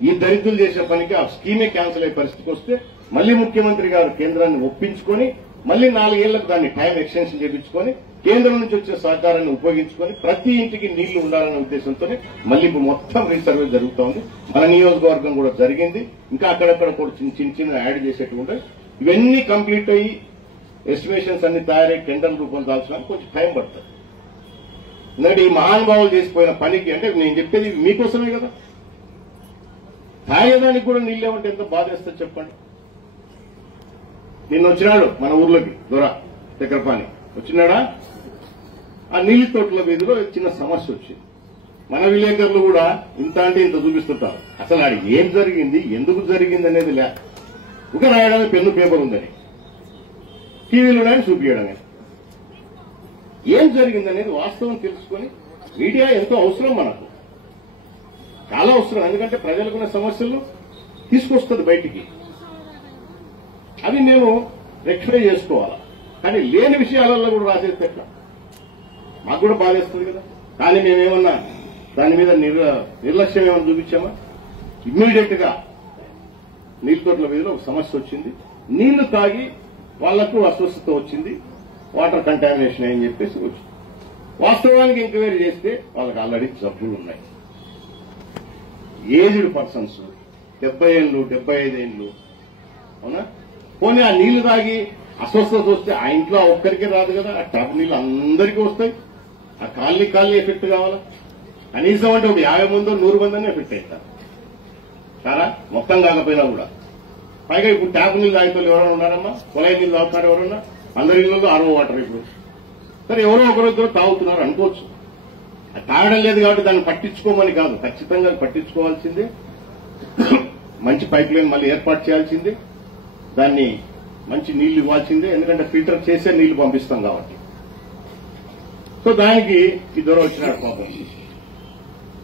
ఈ దళితులు చేసే పనికి ఆ స్కీమే క్యాన్సిల్ అయ్యే పరిస్థితికి వస్తే మళ్లీ ముఖ్యమంత్రి గారు కేంద్రాన్ని ఒప్పించుకొని మళ్లీ 4 ఏళ్లకు దాన్ని టైం ఎక్స్టెన్షన్ చేయించుకొని కేంద్రం నుంచి వచ్చే సహకారాన్ని ఉపయోగించుకొని ప్రతి ఇంటికి నీళ్లు ఉండాలనే ఉద్దేశంతోనే మళ్లీ ఇప్పుడు మొత్తం రీసర్వే జరుగుతోంది. మన నియోజకవర్గం కూడా జరిగింది. ఇంకా అక్కడక్కడ కూడా చిన్న యాడ్ చేసేట్టు ఉంటాయి. ఇవన్నీ కంప్లీట్ అయ్యి ఎస్టిమేషన్స్ అన్ని తయారై టెండర్ రూపం దాల్చడానికి కొంచెం టైం పడుతుంది. ఎందుకంటే ఈ మహానుభావులు చేసిపోయిన పనికి అంటే నేను చెప్పేది మీకోసమే కదా. తాగేదానికి కూడా నీళ్ళేమంటే ఎంత బాధేస్తా చెప్పండి. నిన్న వచ్చినాడు మన ఊర్లోకి దొర చక్రపాణి వచ్చినాడా? ఆ నీళ్ల తోటల వీధిలో చిన్న సమస్య వచ్చింది. మన విలేకరులు కూడా ఇంత అంటే ఇంత చూపిస్తుంటారు. అసలు ఆడికి ఏం జరిగింది, ఎందుకు జరిగింది అనేది లే. ఒక రాయడానికి పెన్ను పేపర్ ఉందని టీవీలో చూపించడమే. ఏం జరిగింది అనేది వాస్తవం తెలుసుకొని మీడియా ఎంతో అవసరం, మనకు చాలా అవసరం. ఎందుకంటే ప్రజలకున్న సమస్యలు తీసుకొస్తుంది బయటికి, అవి మేము రెక్టిఫై చేసుకోవాలా. కానీ లేని విషయాలలో కూడా రాసేస్తే ఎట్లా? మాకు కూడా బాధేస్తుంది కదా. కానీ మేమేమన్నా దాని మీద నిర్లక్ష్యం ఏమన్నా చూపించామా? ఇమ్మీడియట్ గా నీళ్ళ తోటల వీధిలో ఒక సమస్య వచ్చింది. నీళ్లు తాగి వాళ్లకు అస్వస్థత వచ్చింది, వాటర్ కంటామినేషన్ అని చెప్పేసి వచ్చింది. వాస్తవానికి ఎంక్వైరీ చేస్తే వాళ్ళకి ఆల్రెడీ జబ్బులు ఉన్నాయి. ఏజ్డ్ పర్సన్స్ 70 ఏళ్ళు 75 ఏళ్ళు, అవునా? పోనీ ఆ నీళ్లు తాగి అస్వస్థత వస్తే ఆ ఇంట్లో ఒక్కరికి రాదు కదా. ఆ ట్యాప్ నీళ్లు అందరికీ వస్తాయి. ఆ కాలనీ ఎఫెక్ట్ కావాలా? కనీసం అంటే ఒక 50 మందో 100 మంది ఎఫెక్ట్ అవుతారు కారా, మొత్తం కాకపోయినా కూడా. పైగా ఇప్పుడు ట్యాప్ నీళ్లు తాగుతారు ఎవరైనా ఉన్నారమ్మా? కొలాయి నీళ్లు తాగుతారు ఎవరన్నా? అందరి ఇళ్లలో ఆర్ఓ వాటర్ ఇప్పుడు. సరే ఎవరో ఒకరిద్దరు తాగుతున్నారు అనుకోవచ్చు. అది తాగడం లేదు కాబట్టి దాన్ని పట్టించుకోమని కాదు, ఖచ్చితంగా పట్టించుకోవాల్సిందే. మంచి పైప్ లైన్ మళ్ళీ ఏర్పాటు చేయాల్సిందే, దాన్ని మంచి నీళ్లు ఇవ్వాల్సిందే. ఎందుకంటే ఫిల్టర్ చేసే నీళ్లు పంపిస్తాం కాబట్టి. సో దానికి ఇద్దరు వచ్చినాడు పాపం.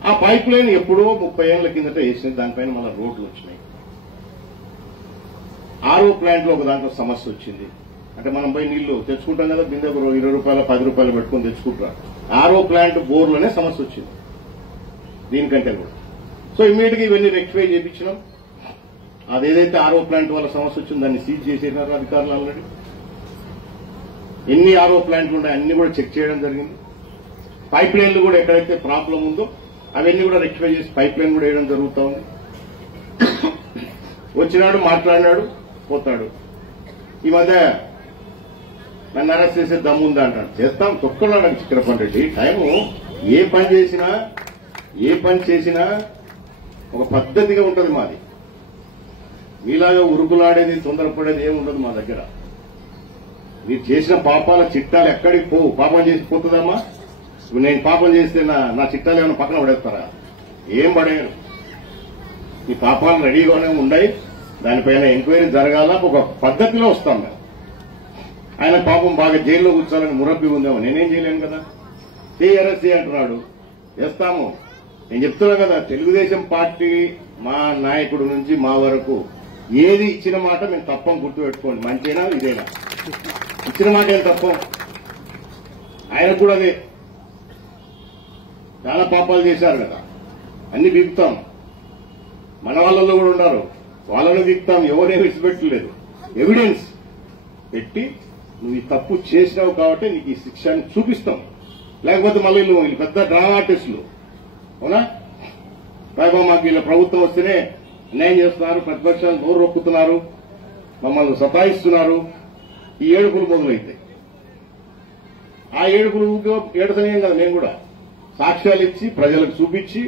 ఆ పైప్ లైన్ ఎప్పుడో 30 ఏళ్ల కిందట వేసింది. దానిపైన మళ్ళీ రోడ్లు వచ్చినాయి. ఆర్ఓ ప్లాంట్ లో ఒక దాంట్లో సమస్య వచ్చింది. అంటే మనం పోయి నీళ్లు తెచ్చుకుంటాం కదా, బిందె 20 రూపాయలు 10 రూపాయలు పెట్టుకుని తెచ్చుకుంటారు. ఆర్ఓ ప్లాంట్ బోర్లోనే సమస్య వచ్చింది దీనికంటే కూడా. సో ఇమ్మీడియట్ గా ఇవన్నీ రెక్టిఫై చేయించినాం. అదేదైతే ఆర్ఓ ప్లాంట్ వల్ల సమస్య వచ్చిందో దాన్ని సీజ్ చేసేసినారు అధికారులు ఆల్రెడీ. ఎన్ని ఆర్ఓ ప్లాంట్లు ఉన్నాయి అన్ని కూడా చెక్ చేయడం జరిగింది. పైప్ లైన్లు కూడా ఎక్కడైతే ప్రాబ్లం ఉందో అవన్నీ కూడా రెక్టిఫై చేసి పైప్ లైన్ కూడా వేయడం జరుగుతూ ఉంది. వచ్చినాడు, మాట్లాడినాడు, పోతాడు. ఈ మధ్య నన్ను అరెస్ట్ చేసే దమ్ముందా అంటాడు. చేస్తాం, తొక్కలాడు చక్రపాణి రెడ్డి. టైము ఏ పని చేసినా ఒక పద్ధతిగా ఉంటుంది మాది. మీలాగా ఉరుకులాడేది తొందరపడేది ఏముండదు మా దగ్గర. మీరు చేసిన పాపాల చిట్టాలు ఎక్కడికి పోవు. పాపం చేసి పోతుందమ్మా? నేను పాపం చేస్తే నా చిట్టాలు ఏమైనా పక్కన పడేస్తారా? ఏం పడేయరు. ఈ పాపాలు రెడీగానే ఉన్నాయి. దానిపైన ఎంక్వైరీ జరగాల, ఒక పద్ధతిలో వస్తాం మేము. ఆయన పాపం బాగా జైల్లో కూర్చోాలని మురబ్బి ఉందేమో, నేనేం చేయలేను కదా. అరెస్ట్ అంటున్నాడు, చేస్తాము. నేను చెప్తున్నా కదా, తెలుగుదేశం పార్టీ మా నాయకుడు నుంచి మా వరకు ఏది ఇచ్చిన మాట మేము తప్పం గుర్తుపెట్టుకోండి. మంచినా ఇదేనా ఇచ్చిన మాట ఏం తప్పం. ఆయనకు కూడా అదే చాలా పాపాలు చేశారు కదా, అన్ని దిగుతాం. మన వాళ్ళలో కూడా ఉన్నారు, వాళ్ళని దిగుతాం. ఎవరేం విడిచిపెట్టలేదు. ఎవిడెన్స్ పెట్టి నువ్వు ఈ తప్పు చేసినావు కాబట్టి నీకు ఈ శిక్షని చూపిస్తాం. లేకపోతే మళ్ళీ నువ్వు పెద్ద డ్రామా ఆర్టిస్టులు, అవునా? పైగా మాకు వీళ్ళ ప్రభుత్వం వస్తేనే అన్యాయం చేస్తున్నారు, ప్రతిపక్షాలు నోరు రొక్కుతున్నారు, మమ్మల్ని సతాయిస్తున్నారు. ఈ ఏడుపులు మొదలైతాయి. ఆ ఏడుపులు ఏడతనేయం కదా మేము కూడా. సాక్ష్యాలు ఇచ్చి ప్రజలకు చూపించి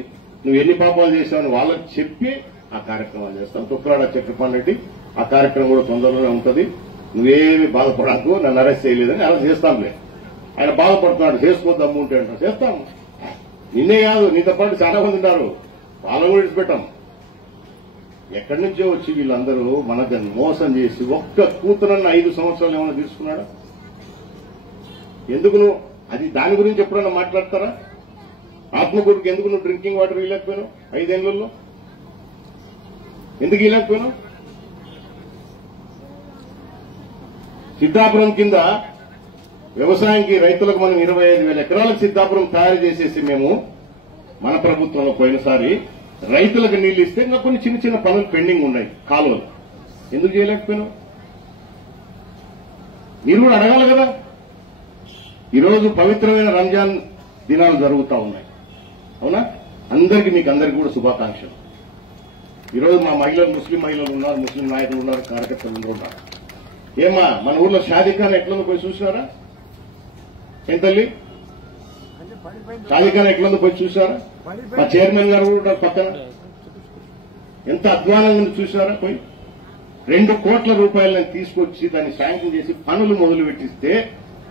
నువ్వు ఎన్ని పాపాలు చేశావని వాళ్ళకి చెప్పి ఆ కార్యక్రమాలు చేస్తాం. తుక్కరాడ చక్రపాణి రెడ్డి ఆ కార్యక్రమం కూడా తొందరలోనే ఉంటుంది. నువ్వేమి బాధపడకు, నన్ను అరెస్ట్ చేయలేదని అలా చేస్తాంలే. ఆయన బాధపడుతున్నాడు, చేసుకోవద్దాము ఉంటే అంటారు, చేస్తాం. నిన్నే కాదు, నీతో పాటు చాలా మంది ఉన్నారు, వాళ్ళని కూడా విడిచిపెట్టాం. ఎక్కడి నుంచో వచ్చి వీళ్ళందరూ మనకు మోసం చేసి ఒక్క కూతురన్న 5 సంవత్సరాలు ఏమైనా తీసుకున్నాడా? ఎందుకు నువ్వు అది దాని గురించి ఎప్పుడన్నా మాట్లాడతారా? ఆత్మగురికి ఎందుకు నువ్వు డ్రింకింగ్ వాటర్ ఇవ్వలేకపోయినావు? 5 ఏళ్లలో ఎందుకు ఇవ్వలేకపోయినావు? సిద్ధాపురం కింద వ్యవసాయానికి రైతులకు మనం 25,000 ఎకరాలకు సిద్ధాపురం తయారు చేసేసి మేము మన ప్రభుత్వంలో పోయినసారి రైతులకు నీళ్లు ఇస్తే ఇంకా కొన్ని చిన్న చిన్న పనులు పెండింగ్ ఉన్నాయి కాలువలు. ఎందుకు చేయలేకపోయినావు? మీరు కూడా అడగాలి కదా. ఈరోజు పవిత్రమైన రంజాన్ దినాలు జరుగుతా ఉన్నాయి, అవునా? మీకు అందరికీ కూడా శుభాకాంక్షలు. ఈరోజు మా మహిళలు, ముస్లిం మహిళలు ఉన్నారు, ముస్లిం నాయకులు ఉన్నారు, కార్యకర్తలు ఉన్నారు. ఏమా మన ఊర్లో షాదీఖాన్ ఎట్లందో పోయి చూసినారా? ఏం తల్లి, షాదీఖాన్ ఎట్లందో పోయి చూసారా? మా చైర్మన్ గారు కూడా పక్కన ఎంత అధ్వానంగా చూసారా? పోయి 2 కోట్ల రూపాయలను తీసుకొచ్చి దాన్ని శాంక్షన్ చేసి పనులు మొదలు పెట్టిస్తే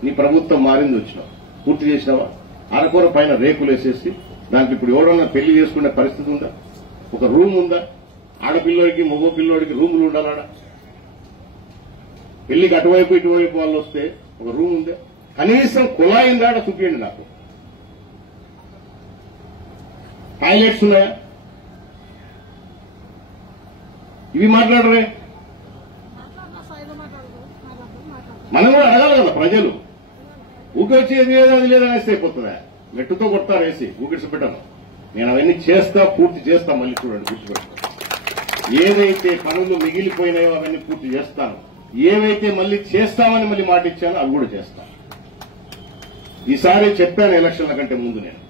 నీ ప్రభుత్వం మారింది, వచ్చినావు, పూర్తి చేసినావా? అరకొర పైన రేకులు వేసేసి దాంట్లో ఇప్పుడు ఎవరన్నా పెళ్లి చేసుకునే పరిస్థితి ఉందా? ఒక రూమ్ ఉందా? ఆడపిల్లోడికి మగ పిల్లోడికి రూములు ఉండాలా? పెళ్లికి అటువైపు ఇటువైపు వాళ్ళు వస్తే ఒక రూమ్ ఉందే? కనీసం కుళాయిందా చూపించండి నాకు. టాయిలెట్స్ ఉన్నాయా? ఇవి మాట్లాడరే. మనం కూడా అడగాలి కదా. ప్రజలు ఊకొచ్చి ఏది లేదు అది లేదనేస్తే అయిపోతుందా? మెట్టుతో కొడతారు వేసి ఊకిడిసి పెట్టను. నేను అవన్నీ చేస్తా, పూర్తి చేస్తా. మళ్ళీ చూడండి, గుర్తుపెట్టుకో. ఏదైతే పనులు మిగిలిపోయినాయో అవన్నీ పూర్తి చేస్తాను. ఏవైతే మళ్ళీ చేస్తామని మళ్ళీ మాట ఇచ్చానో అవి కూడా చేస్తాను. ఈసారి చెప్పాను ఎలక్షన్ల కంటే ముందు నేను,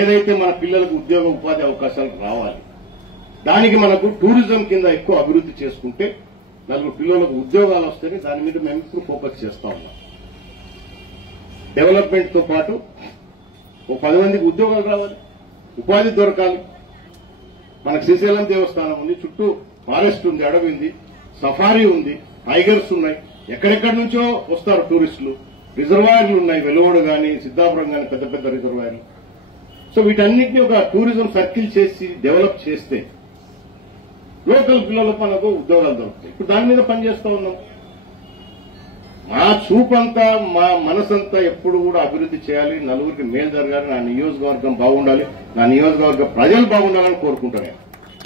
ఏదైతే మన పిల్లలకు ఉద్యోగ ఉపాధి అవకాశాలు రావాలి, దానికి మనకు టూరిజం కింద ఎక్కువ అభివృద్ధి చేసుకుంటే 4 పిల్లలకు ఉద్యోగాలు వస్తాయని దాని మీద మేము ఇప్పుడు ఫోకస్ చేస్తా ఉన్నాం. డెవలప్మెంట్ తో పాటు ఓ 10 మందికి ఉద్యోగాలు రావాలి, ఉపాధి దొరకాలి. మనకు శ్రీశైలం దేవస్థానం ఉంది, చుట్టూ ఫారెస్ట్ ఉంది, అడవి ఉంది, సఫారీ ఉంది, టైగర్స్ ఉన్నాయి, ఎక్కడెక్కడి నుంచో వస్తారు టూరిస్టులు. రిజర్వాయర్లు ఉన్నాయి, వెలువడు గాని సిద్ధాపురం గాని పెద్ద పెద్ద రిజర్వాయర్లు. సో వీటన్నిటిని ఒక టూరిజం సర్కిల్ చేసి డెవలప్ చేస్తే లోకల్ పిల్లలకు మనకు ఉద్యోగాలు దొరుకుతాయి. ఇప్పుడు దాని మీద పనిచేస్తా ఉన్నాం. మా చూపంతా, మా మనసంతా ఎప్పుడు కూడా అభివృద్ధి చేయాలి, నలుగురికి మేలు జరగాలి, నా నియోజకవర్గం బాగుండాలి, నా నియోజకవర్గ ప్రజలు బాగుండాలని కోరుకుంటాను.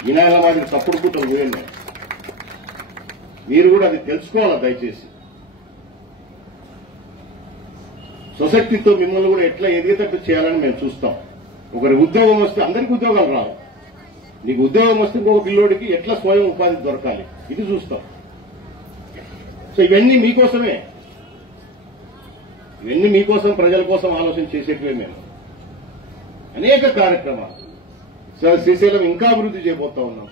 వినాయక మాదిరి తప్పుడు కూటలు పోయండి. మీరు కూడా అది తెలుసుకోవాలి దయచేసి. సొసైటీతో మిమ్మల్ని కూడా ఎట్లా ఎదిగేటట్టు చేయాలని మేము చూస్తాం. ఒకరి ఉద్యోగం వస్తే అందరికీ ఉద్యోగాలు రావు. నీకు ఉద్యోగం వస్తే ఇంకొక పిల్లోడికి ఎట్లా స్వయం ఉపాధి దొరకాలి, ఇది చూస్తాం. సో ఇవన్నీ మీకోసమే, ఇవన్నీ మీకోసం, ప్రజల కోసం ఆలోచన చేసేటివే. మేము అనేక కార్యక్రమాలు, శ్రీశైలం ఇంకా అభివృద్ధి చేయబోతా ఉన్నాం.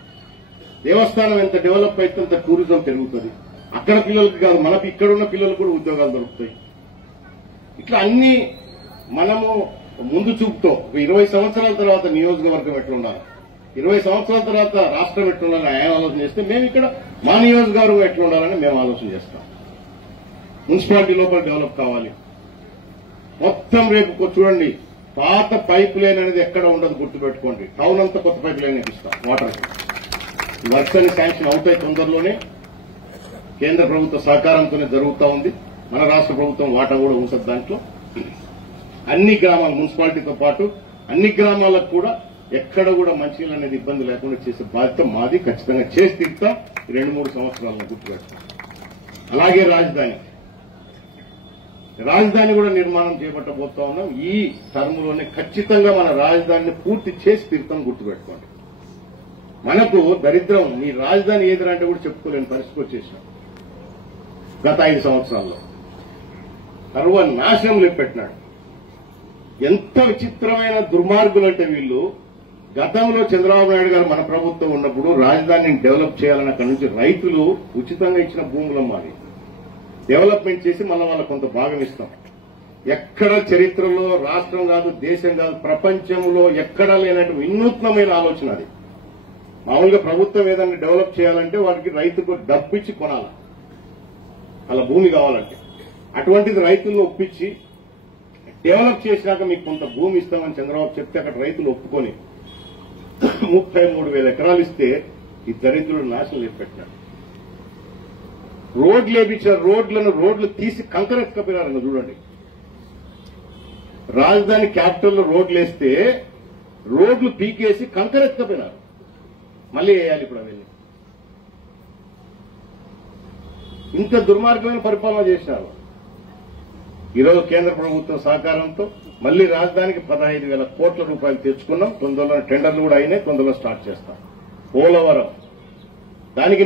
దేవస్థానం ఎంత డెవలప్ అయితే అంత టూరిజం పెరుగుతుంది. అక్కడ పిల్లలకి కాదు, మనకు ఇక్కడున్న పిల్లలకు కూడా ఉద్యోగాలు దొరుకుతాయి. ఇట్లా అన్ని మనము ముందు చూపుతో 20 సంవత్సరాల తర్వాత నియోజకవర్గం ఎట్లుండాలి, 20 సంవత్సరాల తర్వాత రాష్ట్రం ఎట్లుండాలని ఆయన ఆలోచన చేస్తే, మేము ఇక్కడ మా నియోజకవర్గం ఎట్లుండాలని మేము ఆలోచన చేస్తాం. మున్సిపాలిటీ లోపల డెవలప్ కావాలి మొత్తం. రేపు చూడండి, పాత పైప్ లైన్ అనేది ఎక్కడ ఉండదు, గుర్తుపెట్టుకోండి. టౌన్ అంతా కొత్త పైప్ లైన్ ఇస్తాం. వాటర్ వర్క్స్ అన్ని శాంక్షన్ అవుతాయి తొందరలోనే. కేంద్ర ప్రభుత్వ సహకారంతోనే జరుగుతూ ఉంది. మన రాష్ట్ర ప్రభుత్వం వాటా కూడా ఉంటుంది దాంట్లో. అన్ని గ్రామాలు, మున్సిపాలిటీతో పాటు అన్ని గ్రామాలకు కూడా ఎక్కడ కూడా మంచినీళ్ళు అనేది ఇబ్బంది లేకుండా చేసే బాధ్యత మాది. ఖచ్చితంగా చేసి తీరుతాం 2-3 సంవత్సరాలను గుర్తుపెడతాం. అలాగే రాజధాని కూడా నిర్మాణం చేపట్టబోతా ఉన్నాం. ఈ టర్మ్లోనే ఖచ్చితంగా మన రాజధానిని పూర్తి చేసి తీరుతాం, గుర్తుపెట్టుకోండి. మనకు దరిద్రం, మీ రాజధాని ఏదంటే కూడా చెప్పుకోలేని పరిస్థితి వచ్చేసాం గత 5 సంవత్సరాల్లో. సర్వనాశనం లేపెట్టినాడు. ఎంత విచిత్రమైన దుర్మార్గులు అంటే వీళ్ళు. గతంలో చంద్రబాబు నాయుడు గారు మన ప్రభుత్వం ఉన్నప్పుడు రాజధానిని డెవలప్ చేయాలని అక్కడి నుంచి రైతులు ఉచితంగా ఇచ్చిన భూములమ్మాది డెవలప్మెంట్ చేసి మళ్ళీ వాళ్ళకు కొంత భాగం ఇస్తాం. ఎక్కడ చరిత్రలో రాష్ట్రం కాదు, దేశం కాదు, ప్రపంచంలో ఎక్కడా లేనట్టు వినూత్నమైన ఆలోచన అది. మామూలుగా ప్రభుత్వం ఏదైనా డెవలప్ చేయాలంటే వాటికి రైతుకు డబ్బు ఇచ్చి కొనాలి, అలా భూమి కావాలంటే. అటువంటిది రైతులను ఒప్పించి డెవలప్ చేసినాక మీకు కొంత భూమి ఇస్తామని చంద్రబాబు చెప్తే అక్కడ రైతులు ఒప్పుకొని 33,000 ఎకరాలు ఇస్తే ఈ దరిద్రుడు నాశనం చేసి పెట్టినాడు. రోడ్లు వేపించారు, రోడ్లు తీసి కంకరెత్తుకపోయినారు. చూడండి, రాజధాని క్యాపిటల్లో రోడ్లు వేస్తే రోడ్లు పీకేసి కంకరెత్తుకపోయినారు. మళ్ళీ వేయాలి ఇప్పుడు అవన్నీ. ఇంత దుర్మార్గమైన పరిపాలన చేసినారు. ఈరోజు కేంద్ర ప్రభుత్వం సహకారంతో మళ్లీ రాజధానికి 15,000 కోట్ల రూపాయలు తెచ్చుకున్నాం. తొందరలో టెండర్లు కూడా అయినాయి, తొందరలో స్టార్ట్ చేస్తాం. పోలవరం దానికి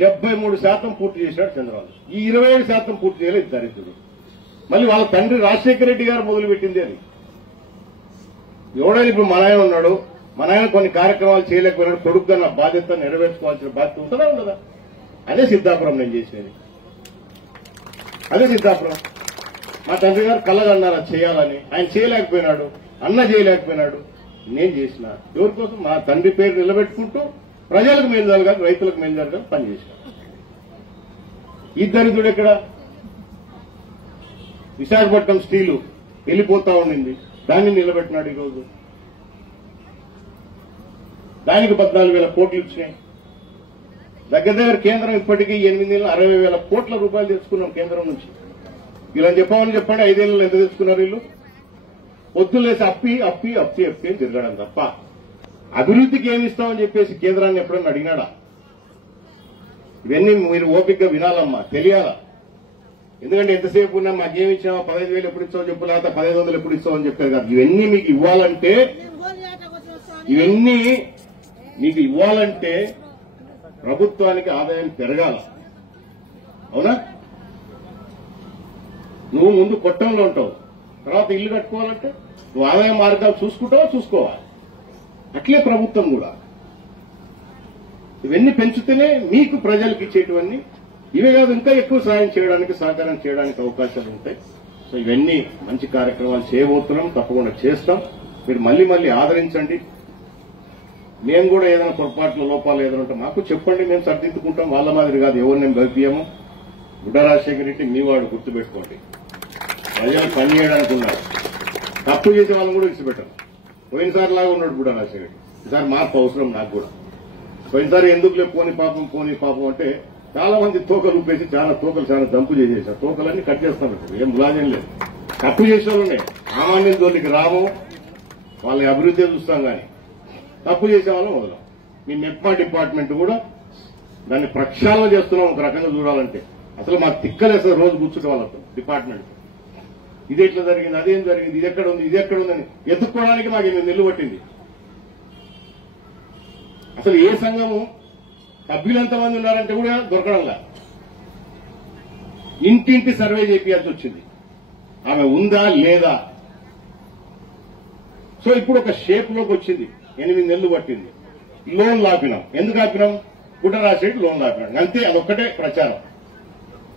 73% పూర్తి చేశాడు చంద్రబాబు. ఈ 27% పూర్తి చేయలేదు దరిద్రుడు. మళ్ళీ వాళ్ళ తండ్రి రాజశేఖర రెడ్డి గారు మొదలుపెట్టింది అది. ఎవడైనా ఇప్పుడు మన ఆయన ఉన్నాడు, మన ఆయన కొన్ని కార్యక్రమాలు చేయలేకపోయినాడు, కొడుకుగా నా బాధ్యత నెరవేర్చుకోవాల్సిన బాధ్యత ఉంటుందా ఉండదా? అదే సిద్ధాపురం నేను చేసేది, అదే సిద్ధాపురం. మా తండ్రి గారు కలగన్నారు అది చేయాలని, ఆయన చేయలేకపోయినాడు, అన్న చేయలేకపోయినాడు, నేను చేసిన. ఎవరి కోసం? మా తండ్రి పేరు నిలబెట్టుకుంటూ ప్రజలకు మేలు జరగాలి, రైతులకు మేలు జరగాలి పనిచేసిన. ఈ దరిద్రుడు ఎక్కడ? విశాఖపట్నం స్టీలు వెళ్లిపోతా ఉండింది, దాన్ని నిలబెట్టినాడు. ఈరోజు దానికి 14,000 కోట్లు ఇచ్చినాయి. దగ్గర కేంద్రం ఇప్పటికీ 8,60,000 కోట్ల రూపాయలు తెచ్చుకున్నాం కేంద్రం నుంచి. ఇలా చెప్పమని చెప్పండి, 5 ఏళ్లలో ఎంత తెచ్చుకున్నారు వీళ్ళు? పొద్దులేసి అప్పి అప్పి అప్పి అప్పి అని తిరగడం తప్ప అభివృద్ధికి ఏమి ఇస్తామని చెప్పేసి కేంద్రాన్ని ఎప్పుడన్నా అడిగినాడా? ఇవన్నీ మీరు ఓపికగా వినాలమ్మా, తెలియాలా. ఎందుకంటే ఎంతసేపు ఉన్నా మాకేమి ఇచ్చామో 15,000 ఎప్పుడు ఇస్తామని చెప్పు, లేకపోతే 1500 ఎప్పుడు ఇస్తామని చెప్పారు కాదు. ఇవన్నీ మీకు ఇవ్వాలంటే ప్రభుత్వానికి ఆదాయం పెరగాల. అవునా? నువ్వు ముందు కొట్టంలో ఉంటావు, తర్వాత ఇల్లు కట్టుకోవాలంటే నువ్వు ఆదాయ మార్గాలు చూసుకోవాలి. అట్లే ప్రభుత్వం కూడా ఇవన్నీ పెంచుతూనే మీకు ప్రజలకు ఇచ్చేటివన్నీ ఇవే కాదు, ఇంకా ఎక్కువ సాయం చేయడానికి, సహకారం చేయడానికి అవకాశాలు ఉంటాయి. సో ఇవన్నీ మంచి కార్యక్రమాలు చేయబోతున్నాం, తప్పకుండా చేస్తాం. మీరు మళ్లీ ఆదరించండి. మేము కూడా ఏదైనా పొరపాట్ల లోపాలు ఏదైనా ఉంటే మాకు చెప్పండి, మేము సర్దిద్దుకుంటాం. వాళ్ళ మాదిరి కాదు, ఎవరు మేము గల్పియము. బుడ్డ రాజశేఖర రెడ్డి మీ వాడు, గుర్తుపెట్టుకోండి. ప్రజలు పని చేయడానికి ఉన్నారు, తప్పు చేసే వాళ్ళని కూడా విడిచిపెట్టరు. పోయినసారి లాగా ఉన్నాడు బుడ్డ రాజశేఖర రెడ్డి. ఈసారి మార్పు అవసరం నాకు కూడా. పోయినసారి ఎందుకులే పోని పాపం అంటే చాలా మంది తోకలు ఊపేసి చాలా దంపు చేసేసారు. తోకలన్నీ కట్ చేస్తాం. ఏం ములాజం లేదు. తప్పు చేసే వాళ్ళనే సామాన్యం జోలికి రాము, వాళ్ళ అభివృద్ధి చూస్తాం. కానీ తప్పు చేసే వాళ్ళం వదలం. మీ మెప్మా డిపార్ట్మెంట్ కూడా దాన్ని ప్రక్షాళన చేస్తున్నాం. ఒక రకంగా చూడాలంటే అసలు మాకు తిక్కలేస్తారు రోజు కూర్చుంటే వాళ్ళతో డిపార్ట్మెంట్. ఇది ఎట్లా జరిగింది, అదేం జరిగింది, ఇది ఎక్కడ ఉందని ఎత్తుక్కోవడానికి మాకు 8 నెలలు పట్టింది. అసలు ఏ సంఘము సభ్యులు ఎంతమంది ఉన్నారంటే కూడా దొరకడంలా. ఇంటింటి సర్వే చేయాల్సి వచ్చింది, ఆమె ఉందా లేదా. సో ఇప్పుడు ఒక షేప్ లోకి వచ్చింది. 8 నెలలు పట్టింది. లోన్లు ఆపినాం. ఎందుకు ఆపినాం? బుడ్డ రాజశేఖర్ లోన్లు ఆపినాడు అంతే. అదొక్కటే ప్రచారం.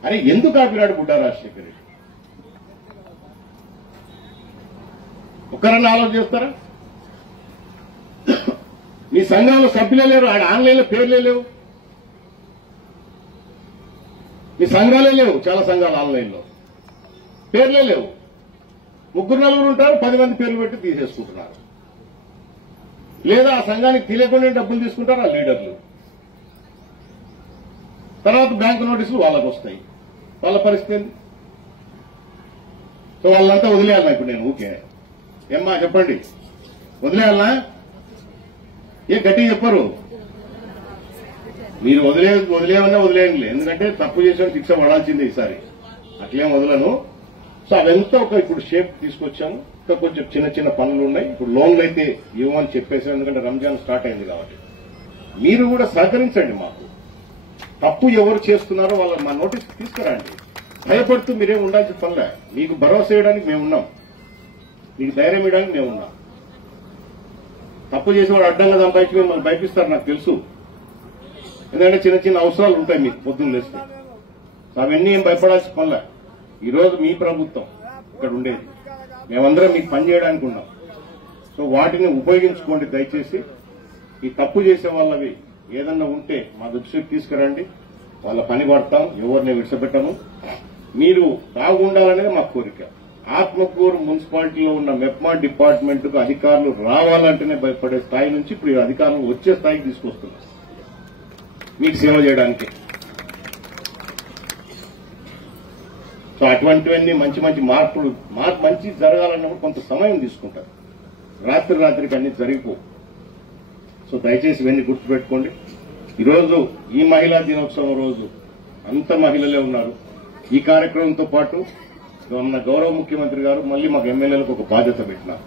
అని ఎందుకు ఆపినాడు బుడ్డ రాజశేఖర్? ఒక్కరన్నా ఆలోచన చేస్తారా? మీ సంఘంలో సభ్యులే లేరు, ఆడ ఆన్లైన్లో పేర్లే లేవు, మీ సంఘాలే లేవు. చాలా సంఘాలు ఆన్లైన్లో పేర్లే లేవు. 3-4 ఉంటారు, 10 మంది పేర్లు పెట్టి తీసేసుకుంటున్నారు. లేదా ఆ సంఘానికి తెలియకుండా డబ్బులు తీసుకుంటారు ఆ లీడర్లు. తర్వాత బ్యాంకు నోటీసులు వాళ్ళకు వస్తాయి. వాళ్ళ పరిస్థితి ఏంది? సో వాళ్ళంతా వదిలేయాలన్నా ఇప్పుడు నేను? ఊకే ఏమ్మా చెప్పండి, వదిలేయాలనా? ఏ గట్టిగా చెప్పరు మీరు. వదిలేయమన్నా వదిలేయండి, ఎందుకంటే తప్పు చేసిన శిక్ష పడాల్సిందే ఈసారి. అట్లేం వదలను. సో అదంతా ఇప్పుడు షేప్ తీసుకొచ్చాము. ఇంకా కొంచెం చిన్న పనులు ఉన్నాయి. ఇప్పుడు లోన్లు అయితే ఇవ్వమని చెప్పేసాం, ఎందుకంటే రంజాన్ స్టార్ట్ అయింది కాబట్టి. మీరు కూడా సహకరించండి మాకు. తప్పు ఎవరు చేస్తున్నారో వాళ్ళని మా నోటీస్ తీసుకురండి. భయపడుతూ మీరేం ఉండాల్సిన పనిలే. మీకు భరోసా ఇవ్వడానికి మేమున్నాం, మీకు ధైర్యం ఇవ్వడానికి మేమున్నాం. తప్పు చేసేవాడు అడ్డంగా సంపాదించి మిమ్మల్ని భయపిస్తారు నాకు తెలుసు. ఎందుకంటే చిన్న అవసరాలు ఉంటాయి మీకు పొద్దున్న లేస్తే. అవన్నీ ఏం భయపడాల్సిన పనిలే. ఈరోజు మీ ప్రభుత్వం ఇక్కడ ఉండేది, మేమందరం మీకు పనిచేయడానికి ఉన్నాం. సో వాటిని ఉపయోగించుకోండి దయచేసి. ఈ తప్పు చేసే వాళ్ళవి ఏదన్నా ఉంటే మా దృష్టికి తీసుకురండి, వాళ్ళ పని పడతాం, ఎవరిని విడిచిపెట్టము. మీరు బాగుండాలనేది మా కోరిక. ఆత్మకూరు మున్సిపాలిటీలో ఉన్న మెప్మా డిపార్ట్మెంట్ కు అధికారులు రావాలంటేనే భయపడే స్థాయి నుంచి ఇప్పుడు ఈ అధికారులు వచ్చే స్థాయికి తీసుకొస్తున్నారు మీకు సేవ చేయడానికి. సో అటువంటివన్నీ మంచి మంచి మార్పులు మంచి జరగాలన్నప్పుడు కొంత సమయం తీసుకుంటారు, రాత్రికి అన్ని జరిగిపోవు. సో దయచేసి ఇవన్నీ గుర్తుపెట్టుకోండి. ఈరోజు ఈ మహిళా దినోత్సవం రోజు అంత మహిళలే ఉన్నారు. ఈ కార్యక్రమంతో పాటు మన గౌరవ ముఖ్యమంత్రి గారు మళ్లీ మాకు ఎమ్మెల్యేలకు ఒక బాధ్యత పెట్టినారు.